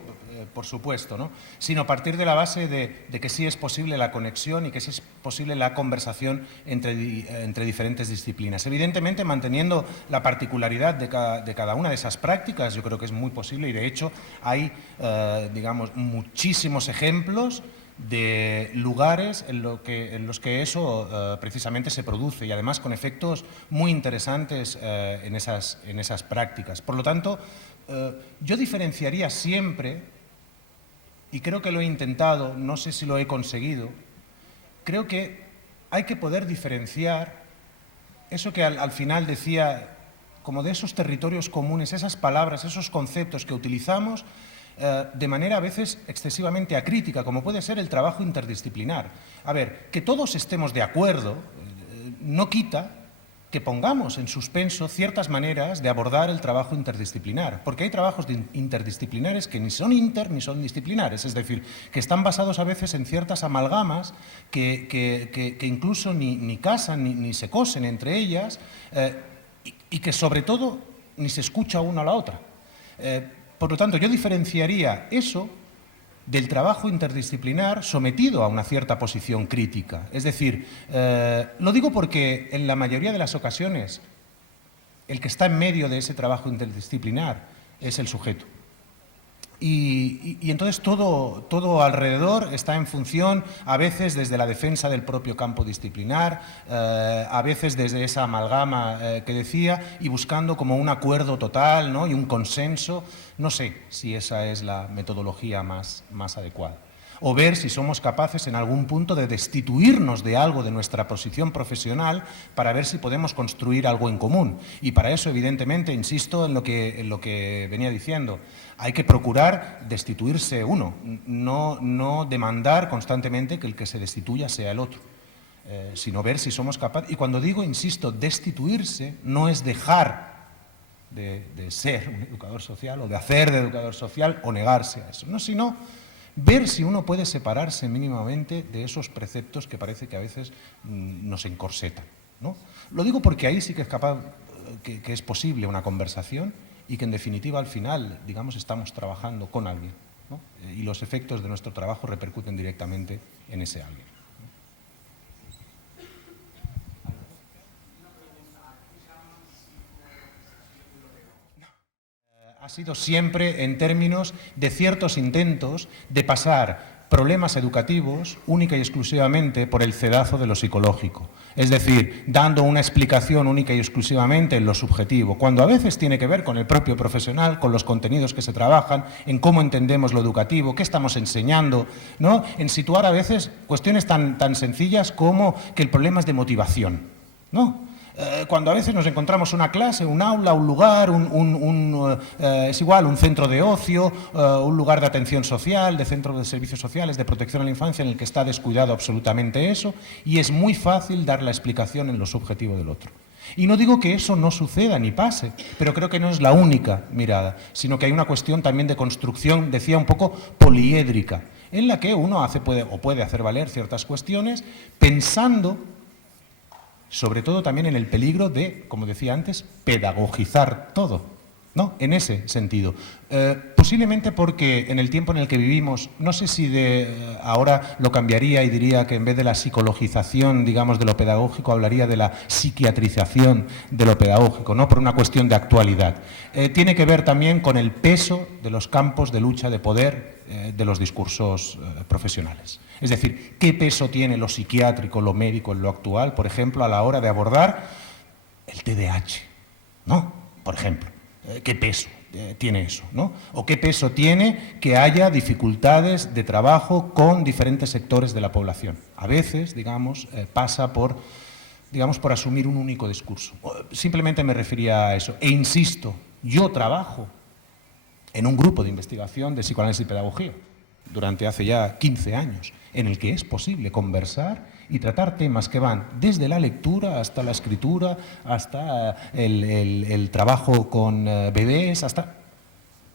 por supuesto, ¿no? Sino a partir de la base de que sí es posible la conexión y que sí es posible la conversación entre diferentes disciplinas. Evidentemente, manteniendo la particularidad de cada una de esas prácticas, yo creo que es muy posible y, de hecho, hay, digamos, muchísimos ejemplos de lugares en los que eso precisamente se produce, y además con efectos muy interesantes en esas prácticas. Por lo tanto, yo diferenciaría siempre, y creo que lo he intentado, no sé si lo he conseguido, creo que hay que poder diferenciar eso que al final decía, como de esos territorios comunes, esas palabras, esos conceptos que utilizamos de manera a veces excesivamente acrítica, como puede ser el trabajo interdisciplinar. A ver, que todos estemos de acuerdo no quita que pongamos en suspenso ciertas maneras de abordar el trabajo interdisciplinar, porque hay trabajos interdisciplinares que ni son ni son disciplinares, es decir, que están basados a veces en ciertas amalgamas que incluso ni casan ni se cosen entre ellas, y que sobre todo ni se escucha una a la otra. Por lo tanto, yo diferenciaría eso del trabajo interdisciplinar sometido a una cierta posición crítica. Es decir, lo digo porque en la mayoría de las ocasiones el que está en medio de ese trabajo interdisciplinar es el sujeto. Y entonces todo alrededor está en función, a veces desde la defensa del propio campo disciplinar, a veces desde esa amalgama que decía, y buscando como un acuerdo total, ¿no? Y un consenso. No sé si esa es la metodología más adecuada. O ver si somos capaces en algún punto de destituirnos de algo de nuestra posición profesional para ver si podemos construir algo en común. Y para eso, evidentemente, insisto en lo que venía diciendo, hay que procurar destituirse uno, no demandar constantemente que el que se destituya sea el otro, sino ver si somos capaces. Y cuando digo, insisto, destituirse, no es dejar de ser un educador social o de hacer de educador social o negarse a eso, no, sino ver si uno puede separarse mínimamente de esos preceptos que parece que a veces nos encorsetan, ¿no? Lo digo porque ahí sí que es capaz, que es posible una conversación y que en definitiva al final, digamos, estamos trabajando con alguien, ¿no? Y los efectos de nuestro trabajo repercuten directamente en ese alguien. Ha sido siempre en términos de ciertos intentos de pasar problemas educativos única y exclusivamente por el cedazo de lo psicológico. Es decir, dando una explicación única y exclusivamente en lo subjetivo, cuando a veces tiene que ver con el propio profesional, con los contenidos que se trabajan, en cómo entendemos lo educativo, qué estamos enseñando, ¿no? En situar a veces cuestiones tan sencillas como que el problema es de motivación, ¿no? Cuando a veces nos encontramos una clase, un aula, un lugar, es igual, un centro de ocio, un lugar de atención social, de centro de servicios sociales, de protección a la infancia, en el que está descuidado absolutamente eso, y es muy fácil dar la explicación en lo subjetivo del otro. Y no digo que eso no suceda ni pase, pero creo que no es la única mirada, sino que hay una cuestión también de construcción, decía, un poco poliédrica, en la que uno puede hacer valer ciertas cuestiones pensando sobre todo también en el peligro de, como decía antes, pedagogizar todo. ¿no? En ese sentido. Posiblemente porque en el tiempo en el que vivimos, no sé si ahora lo cambiaría y diría que en vez de la psicologización, digamos, de lo pedagógico, hablaría de la psiquiatrización de lo pedagógico, ¿no? Por una cuestión de actualidad. Tiene que ver también con el peso de los campos de lucha de poder de los discursos profesionales. Es decir, ¿qué peso tiene lo psiquiátrico, lo médico en lo actual, por ejemplo, a la hora de abordar el TDAH, ¿no? Por ejemplo, ¿qué peso tiene eso, ¿no? O qué peso tiene que haya dificultades de trabajo con diferentes sectores de la población. A veces, digamos, pasa por asumir un único discurso. Simplemente me refería a eso. E insisto, yo trabajo en un grupo de investigación de psicoanálisis y pedagogía durante hace ya 15 años, en el que es posible conversar y tratar temas que van desde la lectura hasta la escritura, hasta el trabajo con bebés, hasta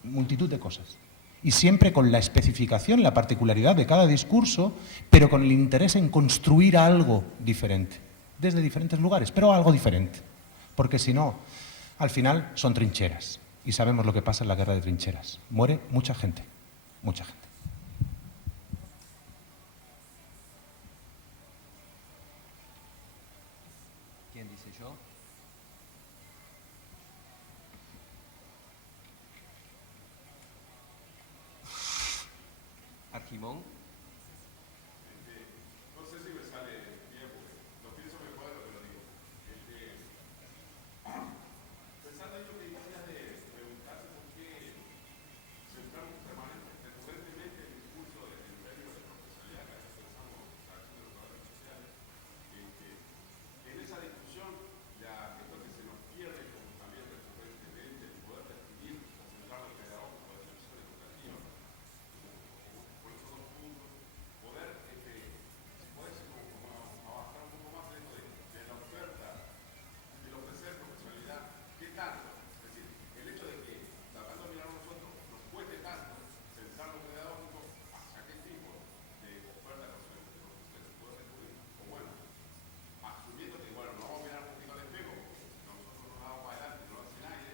multitud de cosas. Y siempre con la especificación, la particularidad de cada discurso, pero con el interés en construir algo diferente, desde diferentes lugares, pero algo diferente. Porque si no, al final son trincheras. Y sabemos lo que pasa en la guerra de trincheras. Muere mucha gente, mucha gente. ¿Quién dice yo? Argimón. No sé si me sale bien, porque lo pienso mejor de lo que lo digo. Pensando en lo que decías de preguntarse por qué centramos recurrentemente el discurso en términos de profesionalidad que a veces pensamos la acción de los trabajadores sociales, en esa discusión creo que se nos pierde como también recurrentemente el poder definir o centrar lo pedagógico de solución educativa. Por esos dos puntos, poder, si puede ser como avanzar un poco más dentro de la oferta, el ofrecer profesionalidad, ¿qué tanto? Es decir, el hecho de que, tratando de mirar a nosotros, nos cueste tanto centrar lo pedagógico, ¿hacia qué tipo de oferta se puede recurrir? O bueno, asumiendo que, bueno, no vamos a mirar un poquito al espejo, nosotros nos damos para adelante, no hace nadie,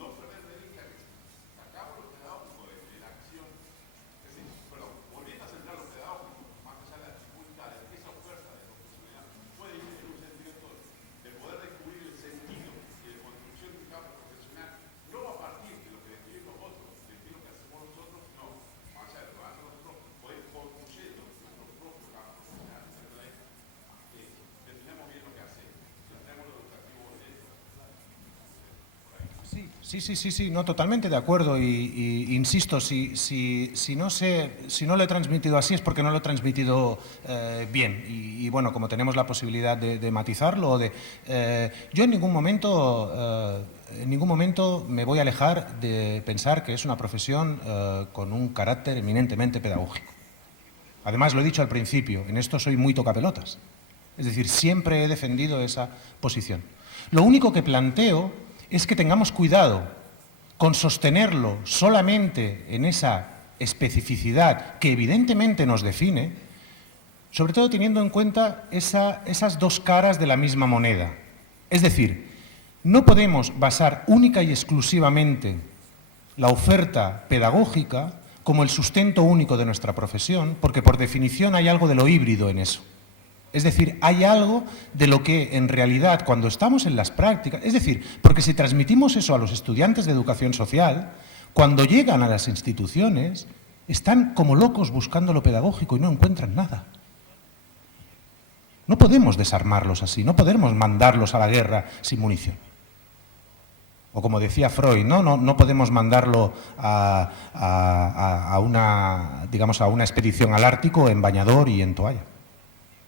no perder de vista que sacamos lo pedagógico de la acción. Es decir, perdón, volviendo a centrar lo pedagógico, más allá de las dificultades, esa oferta de profesionalidad puede ir en un sentido de poder descubrir el sentido y de construcción de un campo profesional, no a partir de lo que describen los otros, de lo que hacemos nosotros, no, más allá de lo que hacemos nosotros, poder ir construyendo nuestro propio campo profesional, definamos bien lo que hacemos, centremos lo educativo en esto. Sí, no, totalmente de acuerdo y insisto, si no lo he transmitido así es porque no lo he transmitido bien y bueno, como tenemos la posibilidad de matizarlo, yo en ningún momento me voy a alejar de pensar que es una profesión con un carácter eminentemente pedagógico. Además, lo he dicho al principio, en esto soy muy tocapelotas, es decir, siempre he defendido esa posición. Lo único que planteo es que tengamos cuidado con sostenerlo solamente en esa especificidad que evidentemente nos define, sobre todo teniendo en cuenta esas dos caras de la misma moneda. Es decir, no podemos basar única y exclusivamente la oferta pedagógica como el sustento único de nuestra profesión, porque por definición hay algo de lo híbrido en eso. Es decir, hay algo de lo que en realidad cuando estamos en las prácticas, es decir, porque si transmitimos eso a los estudiantes de educación social, cuando llegan a las instituciones, están como locos buscando lo pedagógico y no encuentran nada. No podemos desarmarlos así, no podemos mandarlos a la guerra sin munición. O como decía Freud, no podemos mandarlo a una expedición al Ártico en bañador y en toalla.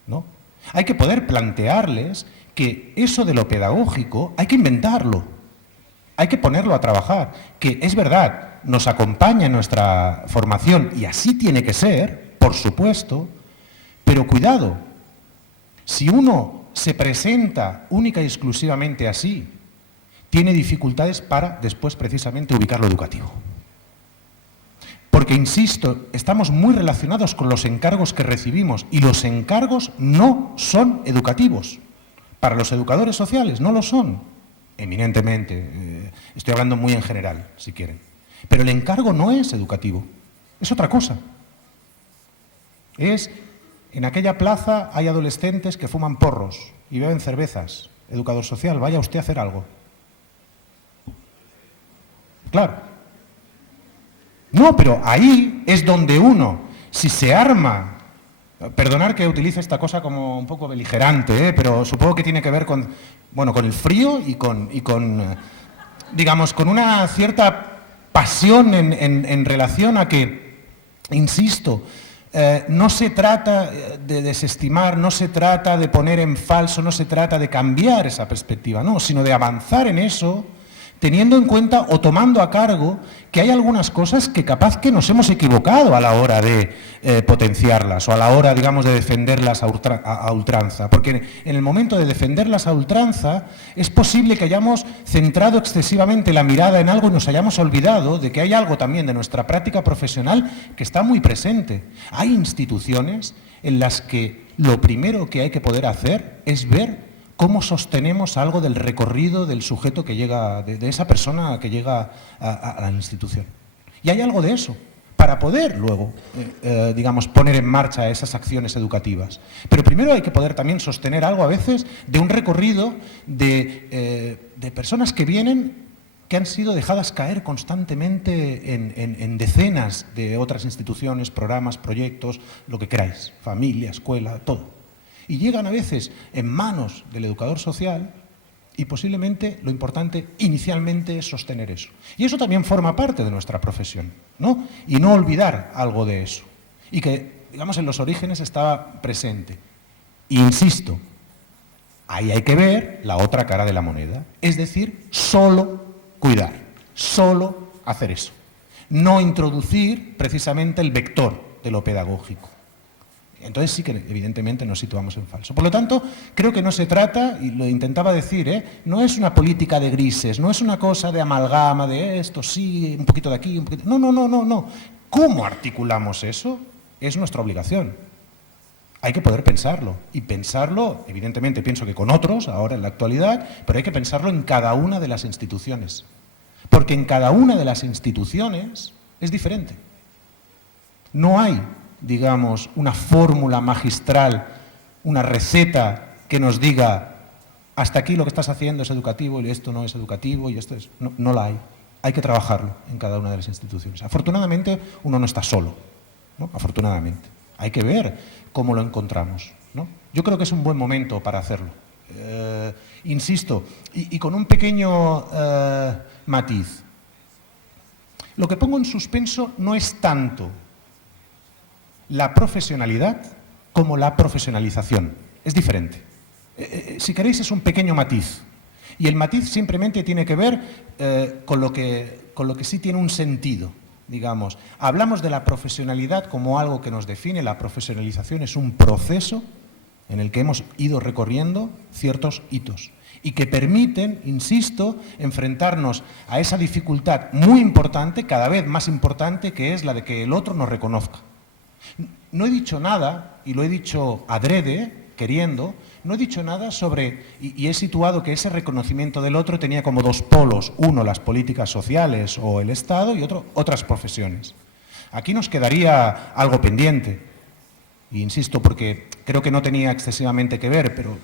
¿No? Hay que poder plantearles que eso de lo pedagógico hay que inventarlo, hay que ponerlo a trabajar, que es verdad, nos acompaña en nuestra formación y así tiene que ser, por supuesto, pero cuidado, si uno se presenta única y exclusivamente así, tiene dificultades para después precisamente ubicar lo educativo. Porque, insisto, estamos muy relacionados con los encargos que recibimos y los encargos no son educativos. Para los educadores sociales no lo son. eminentemente, estoy hablando muy en general, si quieren. Pero el encargo no es educativo, es otra cosa. En aquella plaza hay adolescentes que fuman porros y beben cervezas. Educador social, vaya usted a hacer algo. Claro. No, pero ahí es donde uno, si se arma, perdonar que utilice esta cosa como un poco beligerante, pero supongo que tiene que ver con, bueno, con el frío y con digamos, con una cierta pasión en relación a que, insisto, no se trata de desestimar, no se trata de poner en falso, no se trata de cambiar esa perspectiva, no, sino de avanzar en eso, teniendo en cuenta o tomando a cargo que hay algunas cosas que capaz que nos hemos equivocado a la hora de potenciarlas o a la hora, digamos, de defenderlas a ultranza. Porque en el momento de defenderlas a ultranza es posible que hayamos centrado excesivamente la mirada en algo y nos hayamos olvidado de que hay algo también de nuestra práctica profesional que está muy presente. Hay instituciones en las que lo primero que hay que poder hacer es ver cómo sostenemos algo del recorrido del sujeto que llega, de esa persona que llega a la institución. Y hay algo de eso, para poder luego, digamos, poner en marcha esas acciones educativas. Pero primero hay que poder también sostener algo a veces de un recorrido de personas que vienen, que han sido dejadas caer constantemente en decenas de otras instituciones, programas, proyectos, lo que queráis, familia, escuela, todo. Y llegan a veces en manos del educador social y posiblemente lo importante inicialmente es sostener eso. Y eso también forma parte de nuestra profesión, ¿no? Y no olvidar algo de eso. Y que, digamos, en los orígenes estaba presente. E insisto, ahí hay que ver la otra cara de la moneda. Es decir, solo cuidar, solo hacer eso. No introducir precisamente el vector de lo pedagógico. Entonces sí que evidentemente nos situamos en falso. Por lo tanto, creo que no se trata, y lo intentaba decir, no es una política de grises, no es una cosa de amalgama, de esto sí, un poquito de aquí, un poquito... No. ¿Cómo articulamos eso? Es nuestra obligación. Hay que poder pensarlo. Y pensarlo, evidentemente pienso que con otros, ahora en la actualidad, pero hay que pensarlo en cada una de las instituciones. Porque en cada una de las instituciones es diferente. No hay, digamos, una fórmula magistral, una receta que nos diga hasta aquí lo que estás haciendo es educativo y esto no es educativo y esto es... No la hay. Hay que trabajarlo en cada una de las instituciones. Afortunadamente uno no está solo, ¿no? Afortunadamente. Hay que ver cómo lo encontramos, ¿no? Yo creo que es un buen momento para hacerlo. Insisto, y con un pequeño matiz. Lo que pongo en suspenso no es tanto la profesionalidad como la profesionalización. Es diferente. Si queréis, es un pequeño matiz. Y el matiz simplemente tiene que ver con lo que sí tiene un sentido, digamos. Hablamos de la profesionalidad como algo que nos define. La profesionalización es un proceso en el que hemos ido recorriendo ciertos hitos y que permiten, insisto, enfrentarnos a esa dificultad muy importante, cada vez más importante, que es la de que el otro nos reconozca. No he dicho nada, y lo he dicho adrede, queriendo, no he dicho nada sobre, y he situado que ese reconocimiento del otro tenía como dos polos, uno las políticas sociales o el Estado y otro otras profesiones. Aquí nos quedaría algo pendiente, e insisto, porque creo que no tenía excesivamente que ver, pero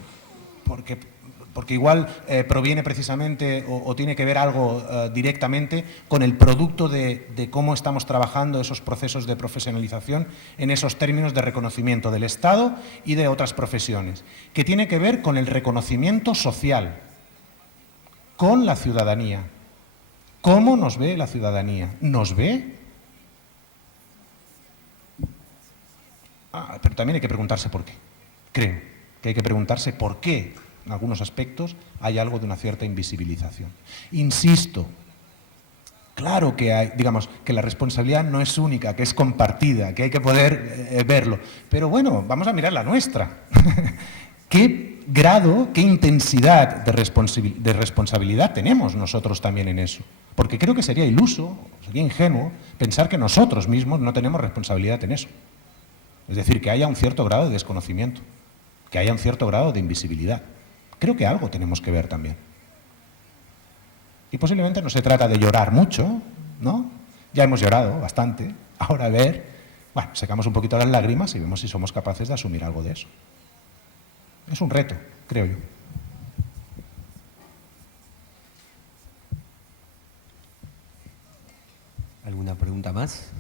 porque igual proviene precisamente o tiene que ver algo directamente con el producto de cómo estamos trabajando esos procesos de profesionalización en esos términos de reconocimiento del Estado y de otras profesiones, que tiene que ver con el reconocimiento social, con la ciudadanía. ¿Cómo nos ve la ciudadanía? ¿Nos ve? Pero también hay que preguntarse por qué. Creo que hay que preguntarse por qué en algunos aspectos hay algo de una cierta invisibilización. Insisto, claro que hay, digamos, que la responsabilidad no es única, que es compartida, que hay que poder verlo. Pero bueno, vamos a mirar la nuestra. ¿Qué grado, qué intensidad de responsabilidad tenemos nosotros también en eso? Porque creo que sería iluso, sería ingenuo pensar que nosotros mismos no tenemos responsabilidad en eso. Es decir, que haya un cierto grado de desconocimiento, que haya un cierto grado de invisibilidad. Creo que algo tenemos que ver también. Y posiblemente no se trata de llorar mucho, ¿no? Ya hemos llorado bastante. Ahora a ver, bueno, secamos un poquito las lágrimas y vemos si somos capaces de asumir algo de eso. Es un reto, creo yo. ¿Alguna pregunta más?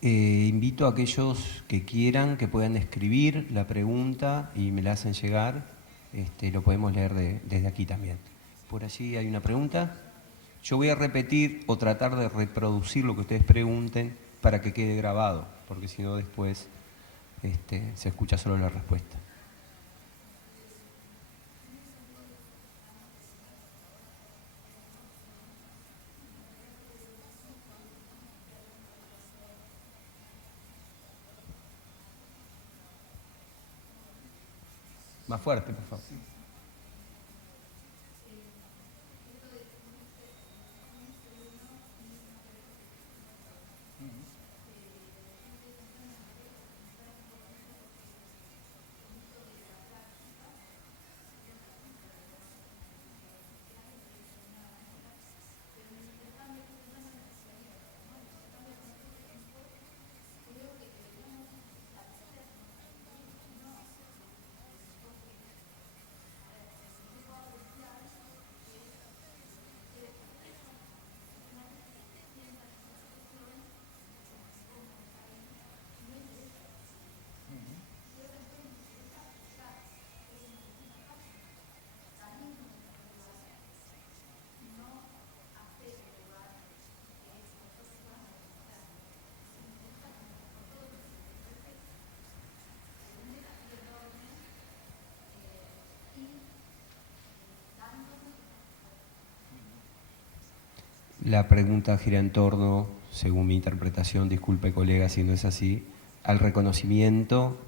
Invito a aquellos que quieran que puedan escribir la pregunta y me la hacen llegar. Lo podemos leer desde aquí también. Por allí hay una pregunta. Yo voy a repetir o tratar de reproducir lo que ustedes pregunten para que quede grabado, porque si no después se escucha solo la respuesta. Más fuerte, por favor. La pregunta gira en torno, según mi interpretación, disculpe colega si no es así, al reconocimiento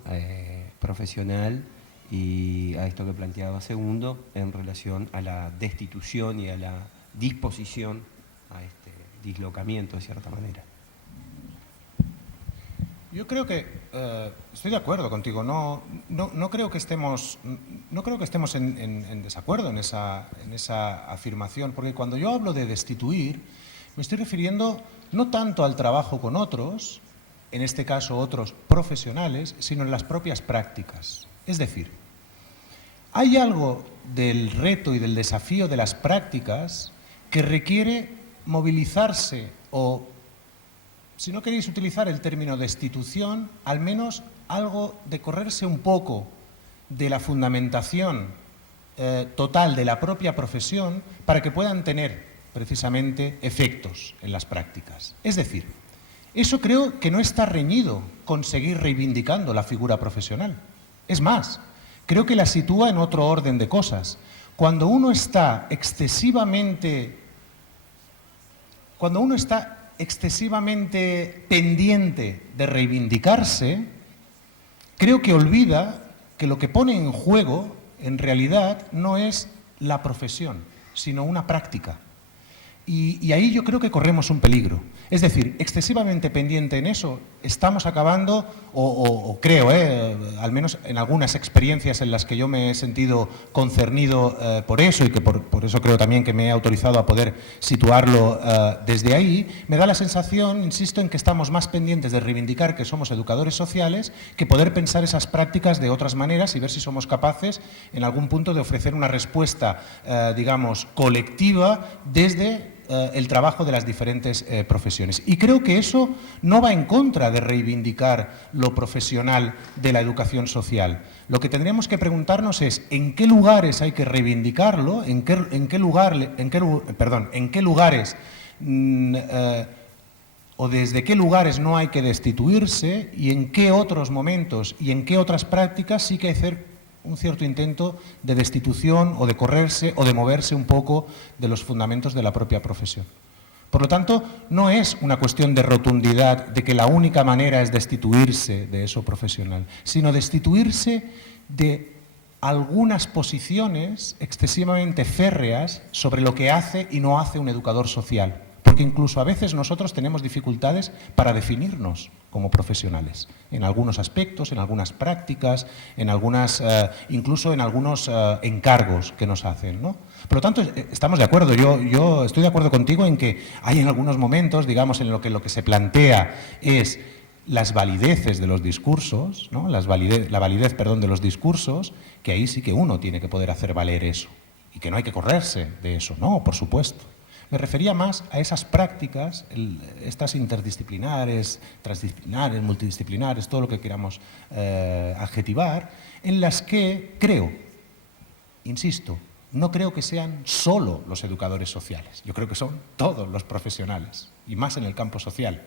profesional y a esto que planteaba Segundo en relación a la destitución y a la disposición a este dislocamiento de cierta manera. Yo creo que estoy de acuerdo contigo. No creo que estemos en desacuerdo en esa afirmación, porque cuando yo hablo de destituir, me estoy refiriendo no tanto al trabajo con otros, en este caso otros profesionales, sino en las propias prácticas. Es decir, hay algo del reto y del desafío de las prácticas que requiere movilizarse o, si no queréis utilizar el término destitución, al menos algo de correrse un poco de la fundamentación total de la propia profesión para que puedan tener precisamente efectos en las prácticas. Es decir, eso creo que no está reñido con seguir reivindicando la figura profesional. Es más, creo que la sitúa en otro orden de cosas. Cuando uno está excesivamente pendiente de reivindicarse, creo que olvida que lo que pone en juego, en realidad, no es la profesión, sino una práctica. Y ahí yo creo que corremos un peligro. Es decir, excesivamente pendiente en eso, estamos acabando, o creo, al menos en algunas experiencias en las que yo me he sentido concernido por eso y que por eso creo también que me he autorizado a poder situarlo desde ahí, me da la sensación, insisto, en que estamos más pendientes de reivindicar que somos educadores sociales que poder pensar esas prácticas de otras maneras y ver si somos capaces en algún punto de ofrecer una respuesta, digamos, colectiva desde el trabajo de las diferentes profesiones. Y creo que eso no va en contra de reivindicar lo profesional de la educación social. Lo que tendríamos que preguntarnos es en qué lugares hay que reivindicarlo, en qué lugares o desde qué lugares no hay que destituirse y en qué otros momentos y en qué otras prácticas sí que hay que hacer un cierto intento de destitución o de correrse o de moverse un poco de los fundamentos de la propia profesión. Por lo tanto, no es una cuestión de rotundidad de que la única manera es destituirse de eso profesional, sino destituirse de algunas posiciones excesivamente férreas sobre lo que hace y no hace un educador social. porque incluso a veces nosotros tenemos dificultades para definirnos como profesionales, en algunos aspectos, en algunas prácticas, en algunas, incluso en algunos encargos que nos hacen, ¿no? Por lo tanto, estamos de acuerdo, yo estoy de acuerdo contigo en que hay en algunos momentos, digamos, en lo que se plantea es las valideces de los discursos, ¿no? La validez, perdón, de los discursos, que ahí sí que uno tiene que poder hacer valer eso y que no hay que correrse de eso, no, por supuesto. Me refería más a esas prácticas, estas interdisciplinares, transdisciplinares, multidisciplinares, todo lo que queramos adjetivar, en las que creo, insisto, no creo que sean solo los educadores sociales, yo creo que son todos los profesionales, y más en el campo social,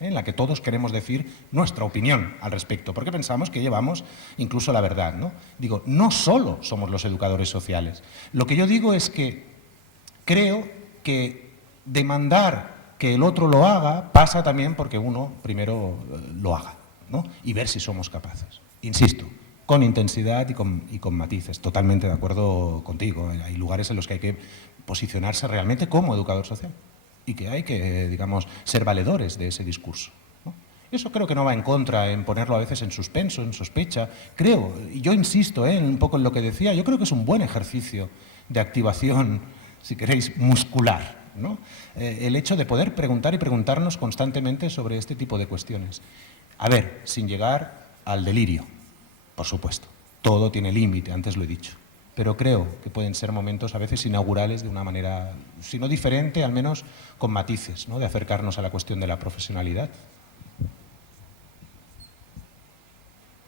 en la que todos queremos decir nuestra opinión al respecto, porque pensamos que llevamos incluso la verdad, ¿no? Digo, no solo somos los educadores sociales. Lo que yo digo es que creo que demandar que el otro lo haga pasa también porque uno primero lo haga, ¿no? Y ver si somos capaces. Insisto, con intensidad y con matices. Totalmente de acuerdo contigo. Hay lugares en los que hay que posicionarse realmente como educador social y que hay que, digamos, ser valedores de ese discurso, ¿no? Eso creo que no va en contra, en ponerlo a veces en suspenso, en sospecha. Creo, y yo insisto un poco en lo que decía, yo creo que es un buen ejercicio de activación, si queréis, muscular, ¿no? El hecho de poder preguntar y preguntarnos constantemente sobre este tipo de cuestiones. A ver, sin llegar al delirio, por supuesto. Todo tiene límite, antes lo he dicho. Pero creo que pueden ser momentos a veces inaugurales de una manera, si no diferente, al menos con matices, ¿no? De acercarnos a la cuestión de la profesionalidad.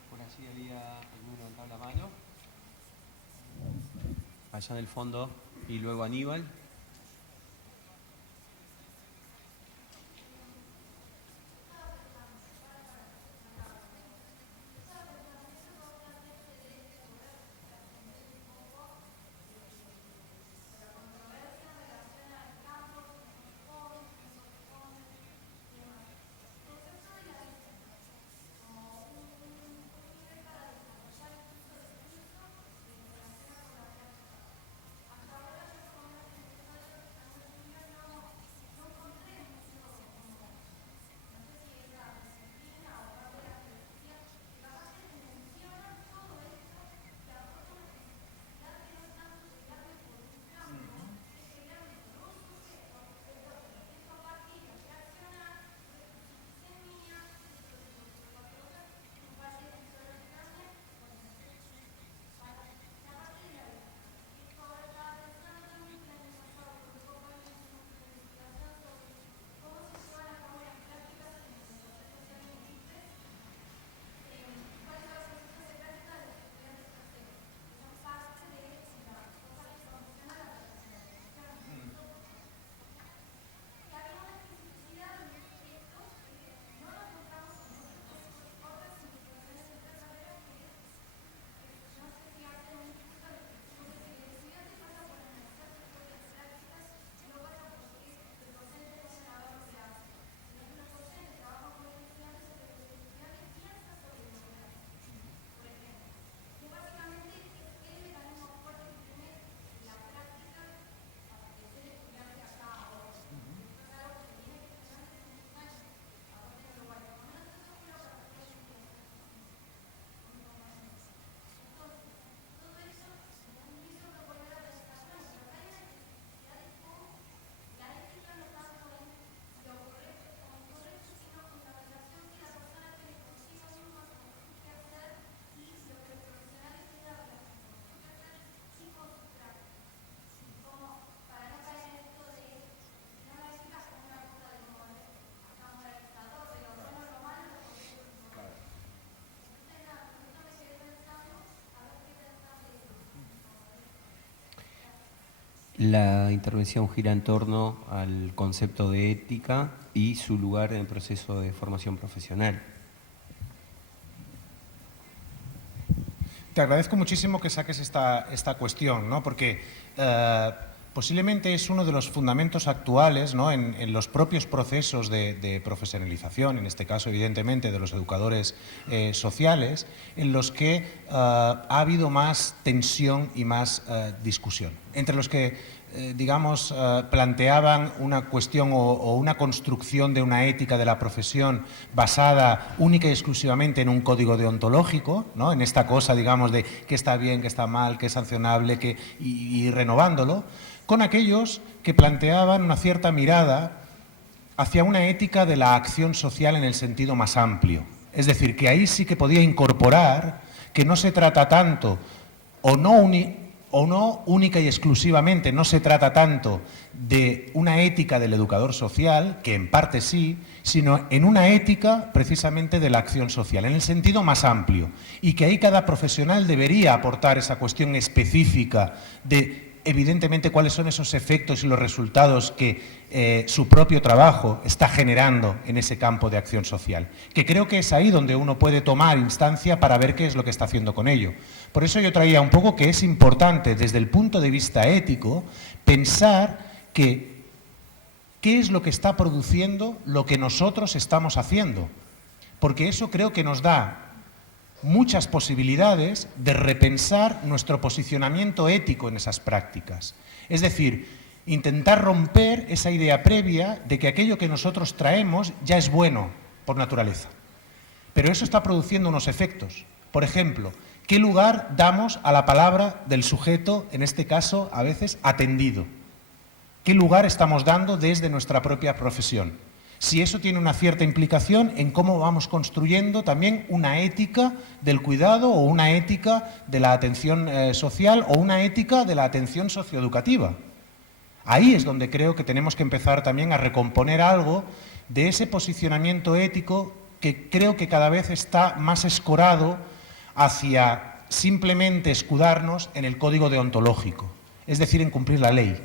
Por allí había alguno levantado la mano. Allá en el fondo. Y luego Aníbal. La intervención gira en torno al concepto de ética y su lugar en el proceso de formación profesional. Te agradezco muchísimo que saques esta cuestión, ¿no? Porque posiblemente es uno de los fundamentos actuales, ¿no? en los propios procesos de profesionalización, en este caso evidentemente de los educadores sociales, en los que ha habido más tensión y más discusión, entre los que digamos, planteaban una cuestión o una construcción de una ética de la profesión basada única y exclusivamente en un código deontológico, ¿no? En esta cosa, digamos, de qué está bien, qué está mal, qué es sancionable, y renovándolo, con aquellos que planteaban una cierta mirada hacia una ética de la acción social en el sentido más amplio. Es decir, que ahí sí que podía incorporar que no se trata tanto, o no única y exclusivamente, no se trata tanto de una ética del educador social, que en parte sí, sino en una ética precisamente de la acción social, en el sentido más amplio, y que ahí cada profesional debería aportar esa cuestión específica de, evidentemente, cuáles son esos efectos y los resultados que su propio trabajo está generando en ese campo de acción social, que creo que es ahí donde uno puede tomar instancia para ver qué es lo que está haciendo con ello. Por eso yo traía un poco que es importante, desde el punto de vista ético, pensar que qué es lo que está produciendo lo que nosotros estamos haciendo, porque eso creo que nos da muchas posibilidades de repensar nuestro posicionamiento ético en esas prácticas. Es decir, intentar romper esa idea previa de que aquello que nosotros traemos ya es bueno por naturaleza. Pero eso está produciendo unos efectos. Por ejemplo, ¿qué lugar damos a la palabra del sujeto, en este caso, a veces, atendido? ¿Qué lugar estamos dando desde nuestra propia profesión? Si eso tiene una cierta implicación en cómo vamos construyendo también una ética del cuidado o una ética de la atención social o una ética de la atención socioeducativa. Ahí es donde creo que tenemos que empezar también a recomponer algo de ese posicionamiento ético que creo que cada vez está más escorado hacia simplemente escudarnos en el código deontológico, es decir, en cumplir la ley,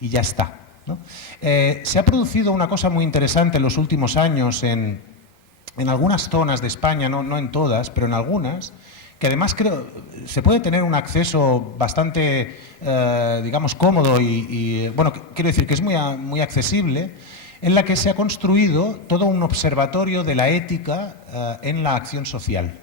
y ya está, ¿no? Se ha producido una cosa muy interesante en los últimos años en algunas zonas de España, no en todas, pero en algunas, que además creo se puede tener un acceso bastante, digamos, cómodo y bueno, quiero decir que es muy accesible, en la que se ha construido todo un observatorio de la ética en la acción social.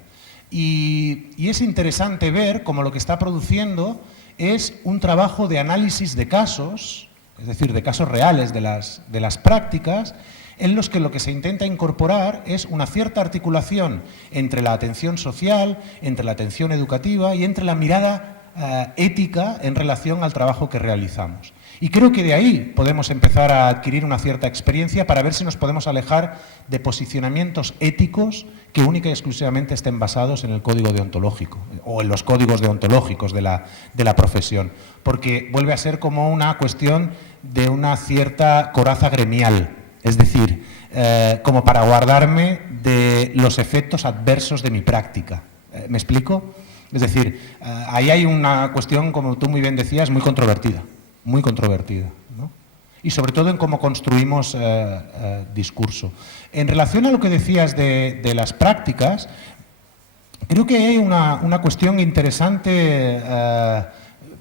Y es interesante ver cómo lo que está produciendo es un trabajo de análisis de casos, es decir, de casos reales de las prácticas, en los que lo que se intenta incorporar es una cierta articulación entre la atención social, entre la atención educativa y entre la mirada ética en relación al trabajo que realizamos. Y creo que de ahí podemos empezar a adquirir una cierta experiencia para ver si nos podemos alejar de posicionamientos éticos que única y exclusivamente estén basados en el código deontológico o en los códigos deontológicos de la profesión, porque vuelve a ser como una cuestión de una cierta coraza gremial, es decir, como para guardarme de los efectos adversos de mi práctica. ¿Me explico? Es decir, ahí hay una cuestión, como tú muy bien decías, muy controvertida, ¿no? Y sobre todo en cómo construimos discurso. En relación a lo que decías de las prácticas, creo que hay una cuestión interesante,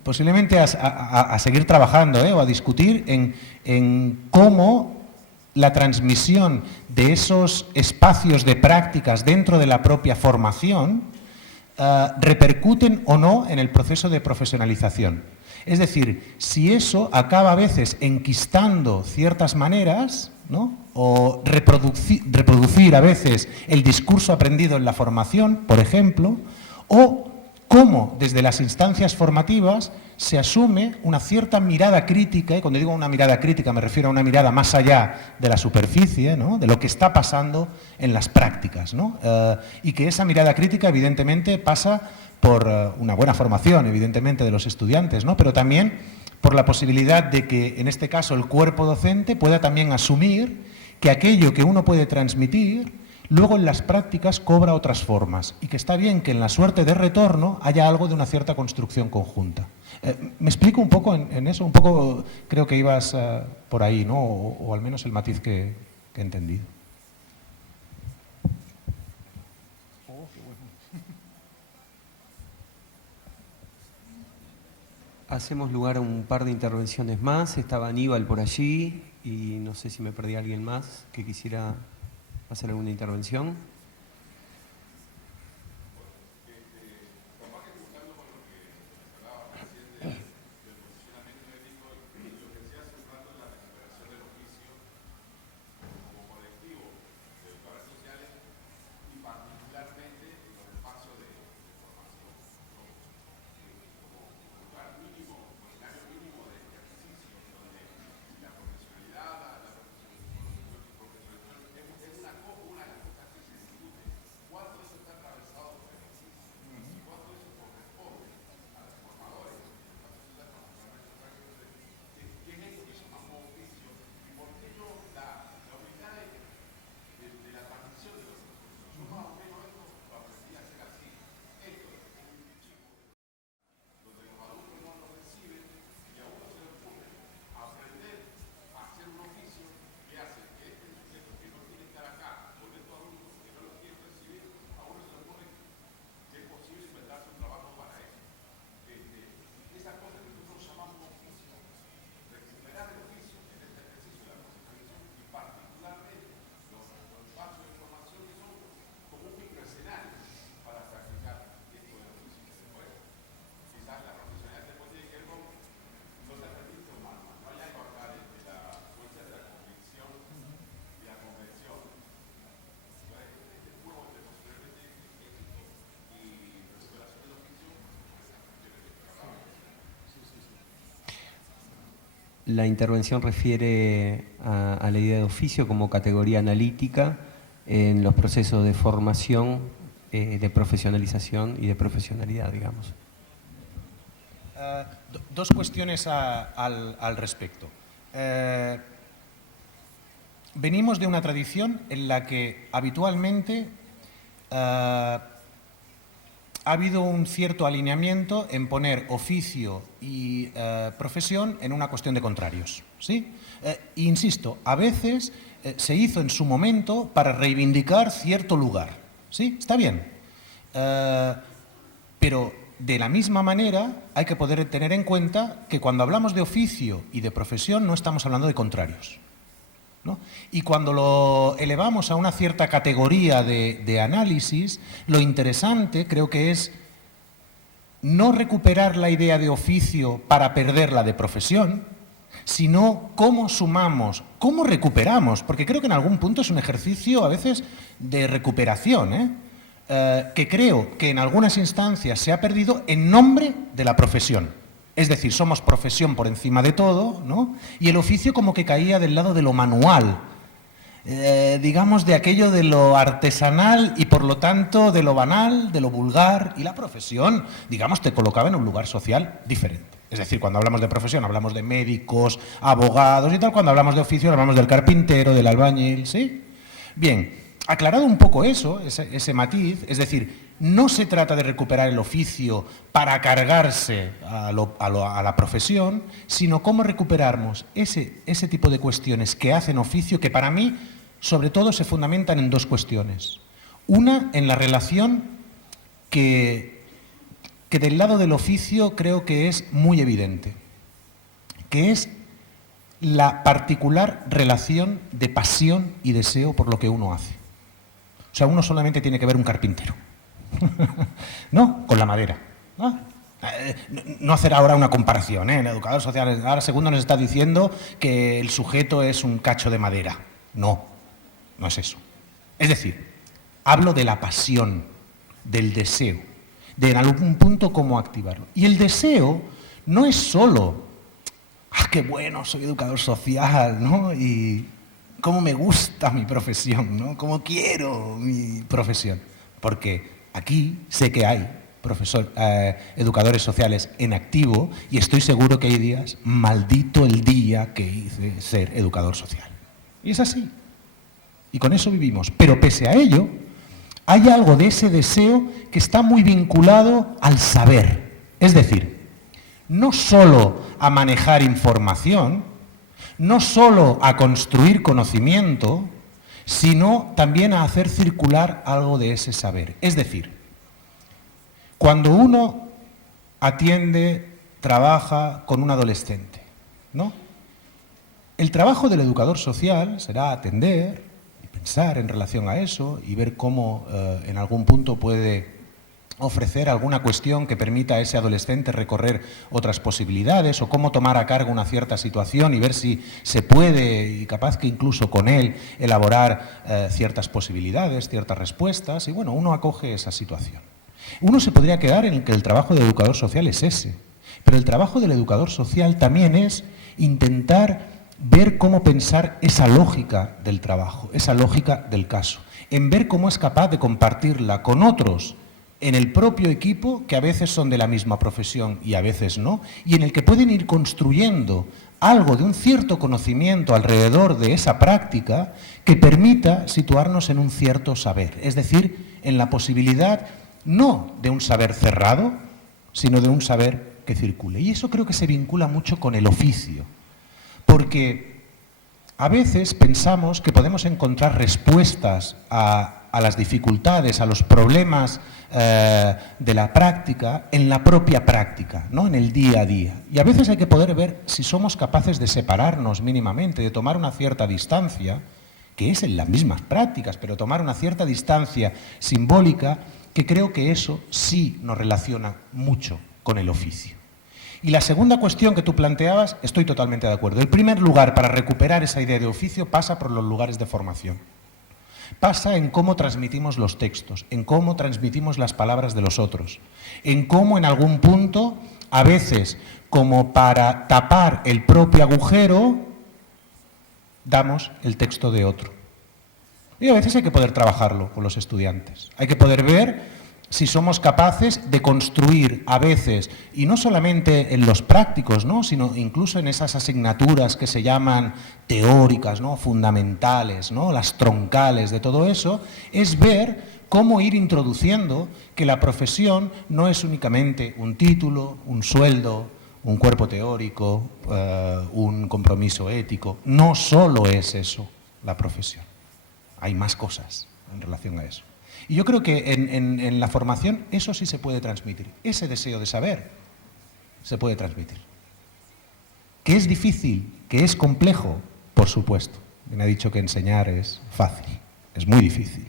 posiblemente a seguir trabajando o a discutir en cómo la transmisión de esos espacios de prácticas dentro de la propia formación repercuten o no en el proceso de profesionalización. Es decir, si eso acaba a veces enquistando ciertas maneras, ¿no? O reproducir a veces el discurso aprendido en la formación, por ejemplo, o cómo desde las instancias formativas se asume una cierta mirada crítica, y cuando digo una mirada crítica me refiero a una mirada más allá de la superficie, ¿no? De lo que está pasando en las prácticas, ¿no? Y que esa mirada crítica evidentemente pasa por una buena formación, evidentemente, de los estudiantes, ¿no? Pero también por la posibilidad de que, en este caso, el cuerpo docente pueda también asumir que aquello que uno puede transmitir luego en las prácticas cobra otras formas y que está bien que en la suerte de retorno haya algo de una cierta construcción conjunta. ¿Me explico un poco en eso? Un poco creo que ibas por ahí, ¿no? O al menos el matiz que he entendido. Hacemos lugar a un par de intervenciones más. Estaba Aníbal por allí y no sé si me perdí a alguien más que quisiera hacer alguna intervención. Capaz que buscando con lo que hablaba recién del posicionamiento ético, La intervención refiere a la idea de oficio como categoría analítica en los procesos de formación, de profesionalización y de profesionalidad, digamos. Dos cuestiones al respecto. Venimos de una tradición en la que habitualmente ha habido un cierto alineamiento en poner oficio y profesión en una cuestión de contrarios, ¿sí? Insisto, a veces se hizo en su momento para reivindicar cierto lugar, ¿sí? Está bien, pero de la misma manera hay que poder tener en cuenta que cuando hablamos de oficio y de profesión no estamos hablando de contrarios, ¿no? Y cuando lo elevamos a una cierta categoría de análisis, lo interesante creo que es no recuperar la idea de oficio para perder la de profesión, sino cómo sumamos, cómo recuperamos, porque creo que en algún punto es un ejercicio a veces de recuperación, que creo que en algunas instancias se ha perdido en nombre de la profesión. Es decir, somos profesión por encima de todo, ¿no? Y el oficio como que caía del lado de lo manual, digamos de aquello de lo artesanal y por lo tanto de lo banal, de lo vulgar, y la profesión, digamos, te colocaba en un lugar social diferente. Es decir, cuando hablamos de profesión hablamos de médicos, abogados y tal, cuando hablamos de oficio hablamos del carpintero, del albañil, ¿sí? Bien, aclarado un poco eso, ese matiz, es decir, no se trata de recuperar el oficio para cargarse a la profesión, sino cómo recuperamos ese tipo de cuestiones que hacen oficio, que para mí, sobre todo, se fundamentan en dos cuestiones. Una, en la relación que del lado del oficio creo que es muy evidente, que es la particular relación de pasión y deseo por lo que uno hace. O sea, uno solamente tiene que ver un carpintero. ¿No? Con la madera, ¿no? No hacer ahora una comparación, ¿eh? El educador social ahora segundo nos está diciendo que el sujeto es un cacho de madera. No, no es eso. Es decir, hablo de la pasión, del deseo, de en algún punto cómo activarlo. Y el deseo no es solo, qué bueno, soy educador social, ¿no? Y cómo me gusta mi profesión, ¿no? Cómo quiero mi profesión. Porque aquí sé que hay educadores sociales en activo y estoy seguro que hay días, maldito el día que hice ser educador social. Y es así. Y con eso vivimos. Pero pese a ello, hay algo de ese deseo que está muy vinculado al saber. Es decir, no solo a manejar información, no solo a construir conocimiento, sino también a hacer circular algo de ese saber. Es decir, cuando uno atiende, trabaja con un adolescente, ¿no? El trabajo del educador social será atender y pensar en relación a eso y ver cómo en algún punto puede ofrecer alguna cuestión que permita a ese adolescente recorrer otras posibilidades o cómo tomar a cargo una cierta situación y ver si se puede, y capaz que incluso con él, elaborar ciertas posibilidades, ciertas respuestas, y bueno, uno acoge esa situación. Uno se podría quedar en el que el trabajo del educador social es ese, pero el trabajo del educador social también es intentar ver cómo pensar esa lógica del trabajo, esa lógica del caso, en ver cómo es capaz de compartirla con otros en el propio equipo, que a veces son de la misma profesión y a veces no, y en el que pueden ir construyendo algo de un cierto conocimiento alrededor de esa práctica que permita situarnos en un cierto saber, es decir, en la posibilidad no de un saber cerrado, sino de un saber que circule. Y eso creo que se vincula mucho con el oficio, porque a veces pensamos que podemos encontrar respuestas a las dificultades, a los problemas de la práctica, en la propia práctica, ¿no? En el día a día. Y a veces hay que poder ver si somos capaces de separarnos mínimamente, de tomar una cierta distancia, que es en las mismas prácticas, pero tomar una cierta distancia simbólica, que creo que eso sí nos relaciona mucho con el oficio. Y la segunda cuestión que tú planteabas, estoy totalmente de acuerdo. El primer lugar para recuperar esa idea de oficio pasa por los lugares de formación. Pasa en cómo transmitimos los textos, en cómo transmitimos las palabras de los otros, en cómo en algún punto a veces, como para tapar el propio agujero, damos el texto de otro. Y a veces hay que poder trabajarlo con los estudiantes. Hay que poder ver si somos capaces de construir a veces, y no solamente en los prácticos, ¿no?, sino incluso en esas asignaturas que se llaman teóricas, ¿no?, fundamentales, ¿no?, las troncales de todo eso, es ver cómo ir introduciendo que la profesión no es únicamente un título, un sueldo, un cuerpo teórico, un compromiso ético. No solo es eso la profesión. Hay más cosas en relación a eso. Y yo creo que en la formación eso sí se puede transmitir. Ese deseo de saber se puede transmitir. ¿Que es difícil? ¿Que es complejo? Por supuesto. Me ha dicho que enseñar es fácil, es muy difícil.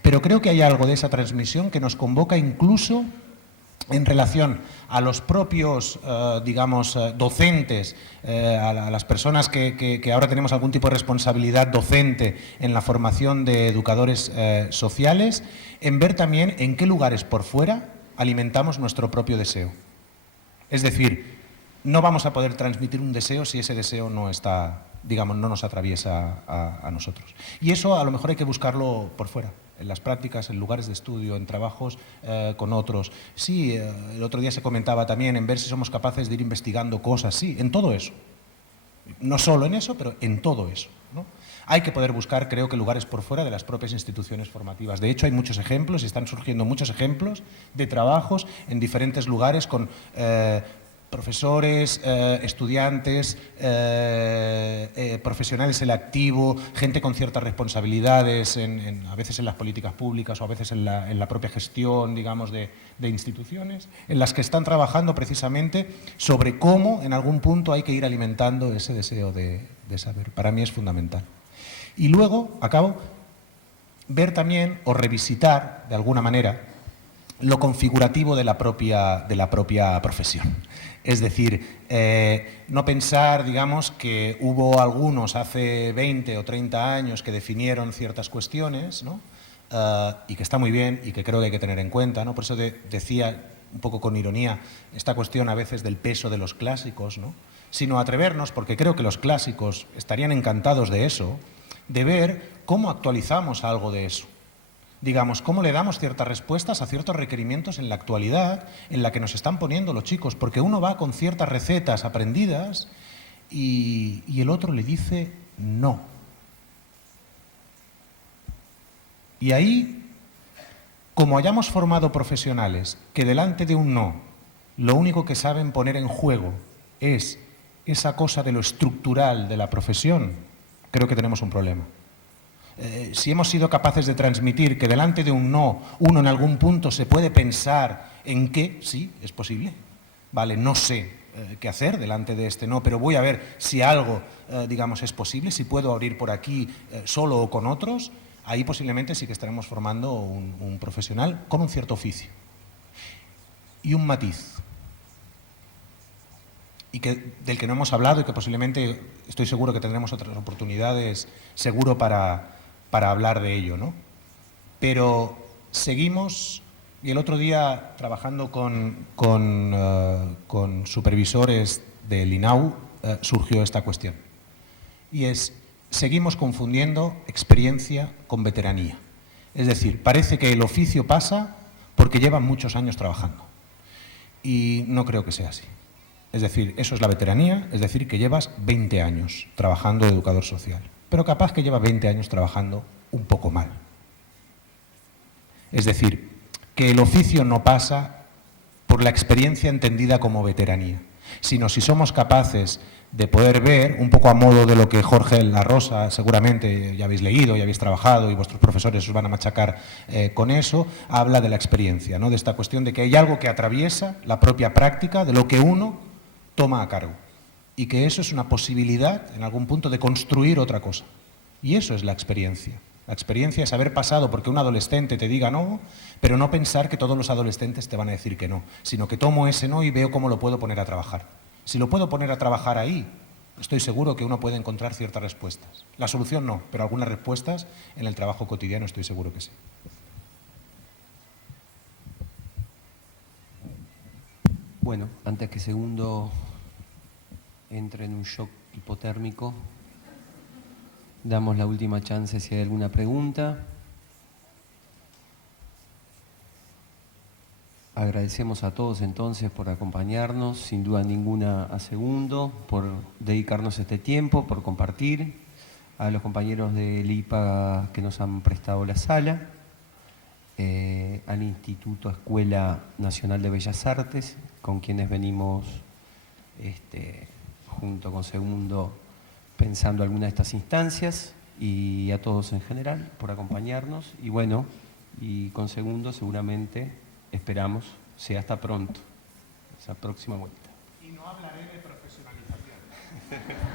Pero creo que hay algo de esa transmisión que nos convoca incluso en relación a los propios, digamos, docentes, a las personas que ahora tenemos algún tipo de responsabilidad docente en la formación de educadores sociales, en ver también en qué lugares por fuera alimentamos nuestro propio deseo. Es decir, no vamos a poder transmitir un deseo si ese deseo no está, digamos, no nos atraviesa a nosotros. Y eso a lo mejor hay que buscarlo por fuera, en las prácticas, en lugares de estudio, en trabajos con otros. Sí, el otro día se comentaba también en ver si somos capaces de ir investigando cosas, sí, en todo eso. No solo en eso, pero en todo eso, ¿no? Hay que poder buscar, creo que, lugares por fuera de las propias instituciones formativas. De hecho, hay muchos ejemplos, y están surgiendo muchos ejemplos de trabajos en diferentes lugares con profesores, estudiantes, profesionales en el activo, gente con ciertas responsabilidades, a veces en las políticas públicas o a veces en la propia gestión, digamos, de instituciones, en las que están trabajando precisamente sobre cómo en algún punto hay que ir alimentando ese deseo de saber. Para mí es fundamental. Y luego, acabo, ver también o revisitar, de alguna manera, lo configurativo de la propia profesión. Es decir, no pensar, digamos, que hubo algunos hace 20 o 30 años que definieron ciertas cuestiones, ¿no? Y que está muy bien y que creo que hay que tener en cuenta, ¿no? Por eso decía, un poco con ironía, esta cuestión a veces del peso de los clásicos, ¿no? Sino atrevernos, porque creo que los clásicos estarían encantados de eso, de ver cómo actualizamos algo de eso. Digamos, cómo le damos ciertas respuestas a ciertos requerimientos en la actualidad en la que nos están poniendo los chicos, porque uno va con ciertas recetas aprendidas y el otro le dice no. Y ahí, como hayamos formado profesionales que delante de un no, lo único que saben poner en juego es esa cosa de lo estructural de la profesión, creo que tenemos un problema. Si hemos sido capaces de transmitir que delante de un no, uno en algún punto se puede pensar en qué, sí, es posible, vale, no sé qué hacer delante de este no, pero voy a ver si algo, digamos, es posible, si puedo abrir por aquí solo o con otros, ahí posiblemente sí que estaremos formando un profesional con un cierto oficio. Y un matiz, y del que no hemos hablado y que posiblemente estoy seguro que tendremos otras oportunidades, seguro para hablar de ello, ¿no? Pero seguimos, y el otro día trabajando con supervisores del INAU surgió esta cuestión, y es, seguimos confundiendo experiencia con veteranía. Es decir, parece que el oficio pasa porque llevan muchos años trabajando, y no creo que sea así. Es decir, eso es la veteranía, es decir, que llevas 20 años trabajando de educador social, pero capaz que llevas 20 años trabajando un poco mal. Es decir, que el oficio no pasa por la experiencia entendida como veteranía, sino si somos capaces de poder ver, un poco a modo de lo que Jorge La Rosa, seguramente ya habéis leído, ya habéis trabajado y vuestros profesores os van a machacar con eso, habla de la experiencia, ¿no? De esta cuestión de que hay algo que atraviesa la propia práctica de lo que uno toma a cargo, y que eso es una posibilidad, en algún punto, de construir otra cosa. Y eso es la experiencia. La experiencia es haber pasado porque un adolescente te diga no, pero no pensar que todos los adolescentes te van a decir que no, sino que tomo ese no y veo cómo lo puedo poner a trabajar. Si lo puedo poner a trabajar ahí, estoy seguro que uno puede encontrar ciertas respuestas. La solución no, pero algunas respuestas en el trabajo cotidiano estoy seguro que sí. Bueno, antes que Segundo entre en un shock hipotérmico, damos la última chance si hay alguna pregunta. Agradecemos a todos entonces por acompañarnos, sin duda ninguna a Segundo, por dedicarnos este tiempo, por compartir, a los compañeros del IPA que nos han prestado la sala, al Instituto Escuela Nacional de Bellas Artes, con quienes venimos junto con Segundo pensando alguna de estas instancias, y a todos en general por acompañarnos, y bueno, y con Segundo seguramente esperamos sea hasta pronto, esa próxima vuelta. Y no hablaré de profesionalización.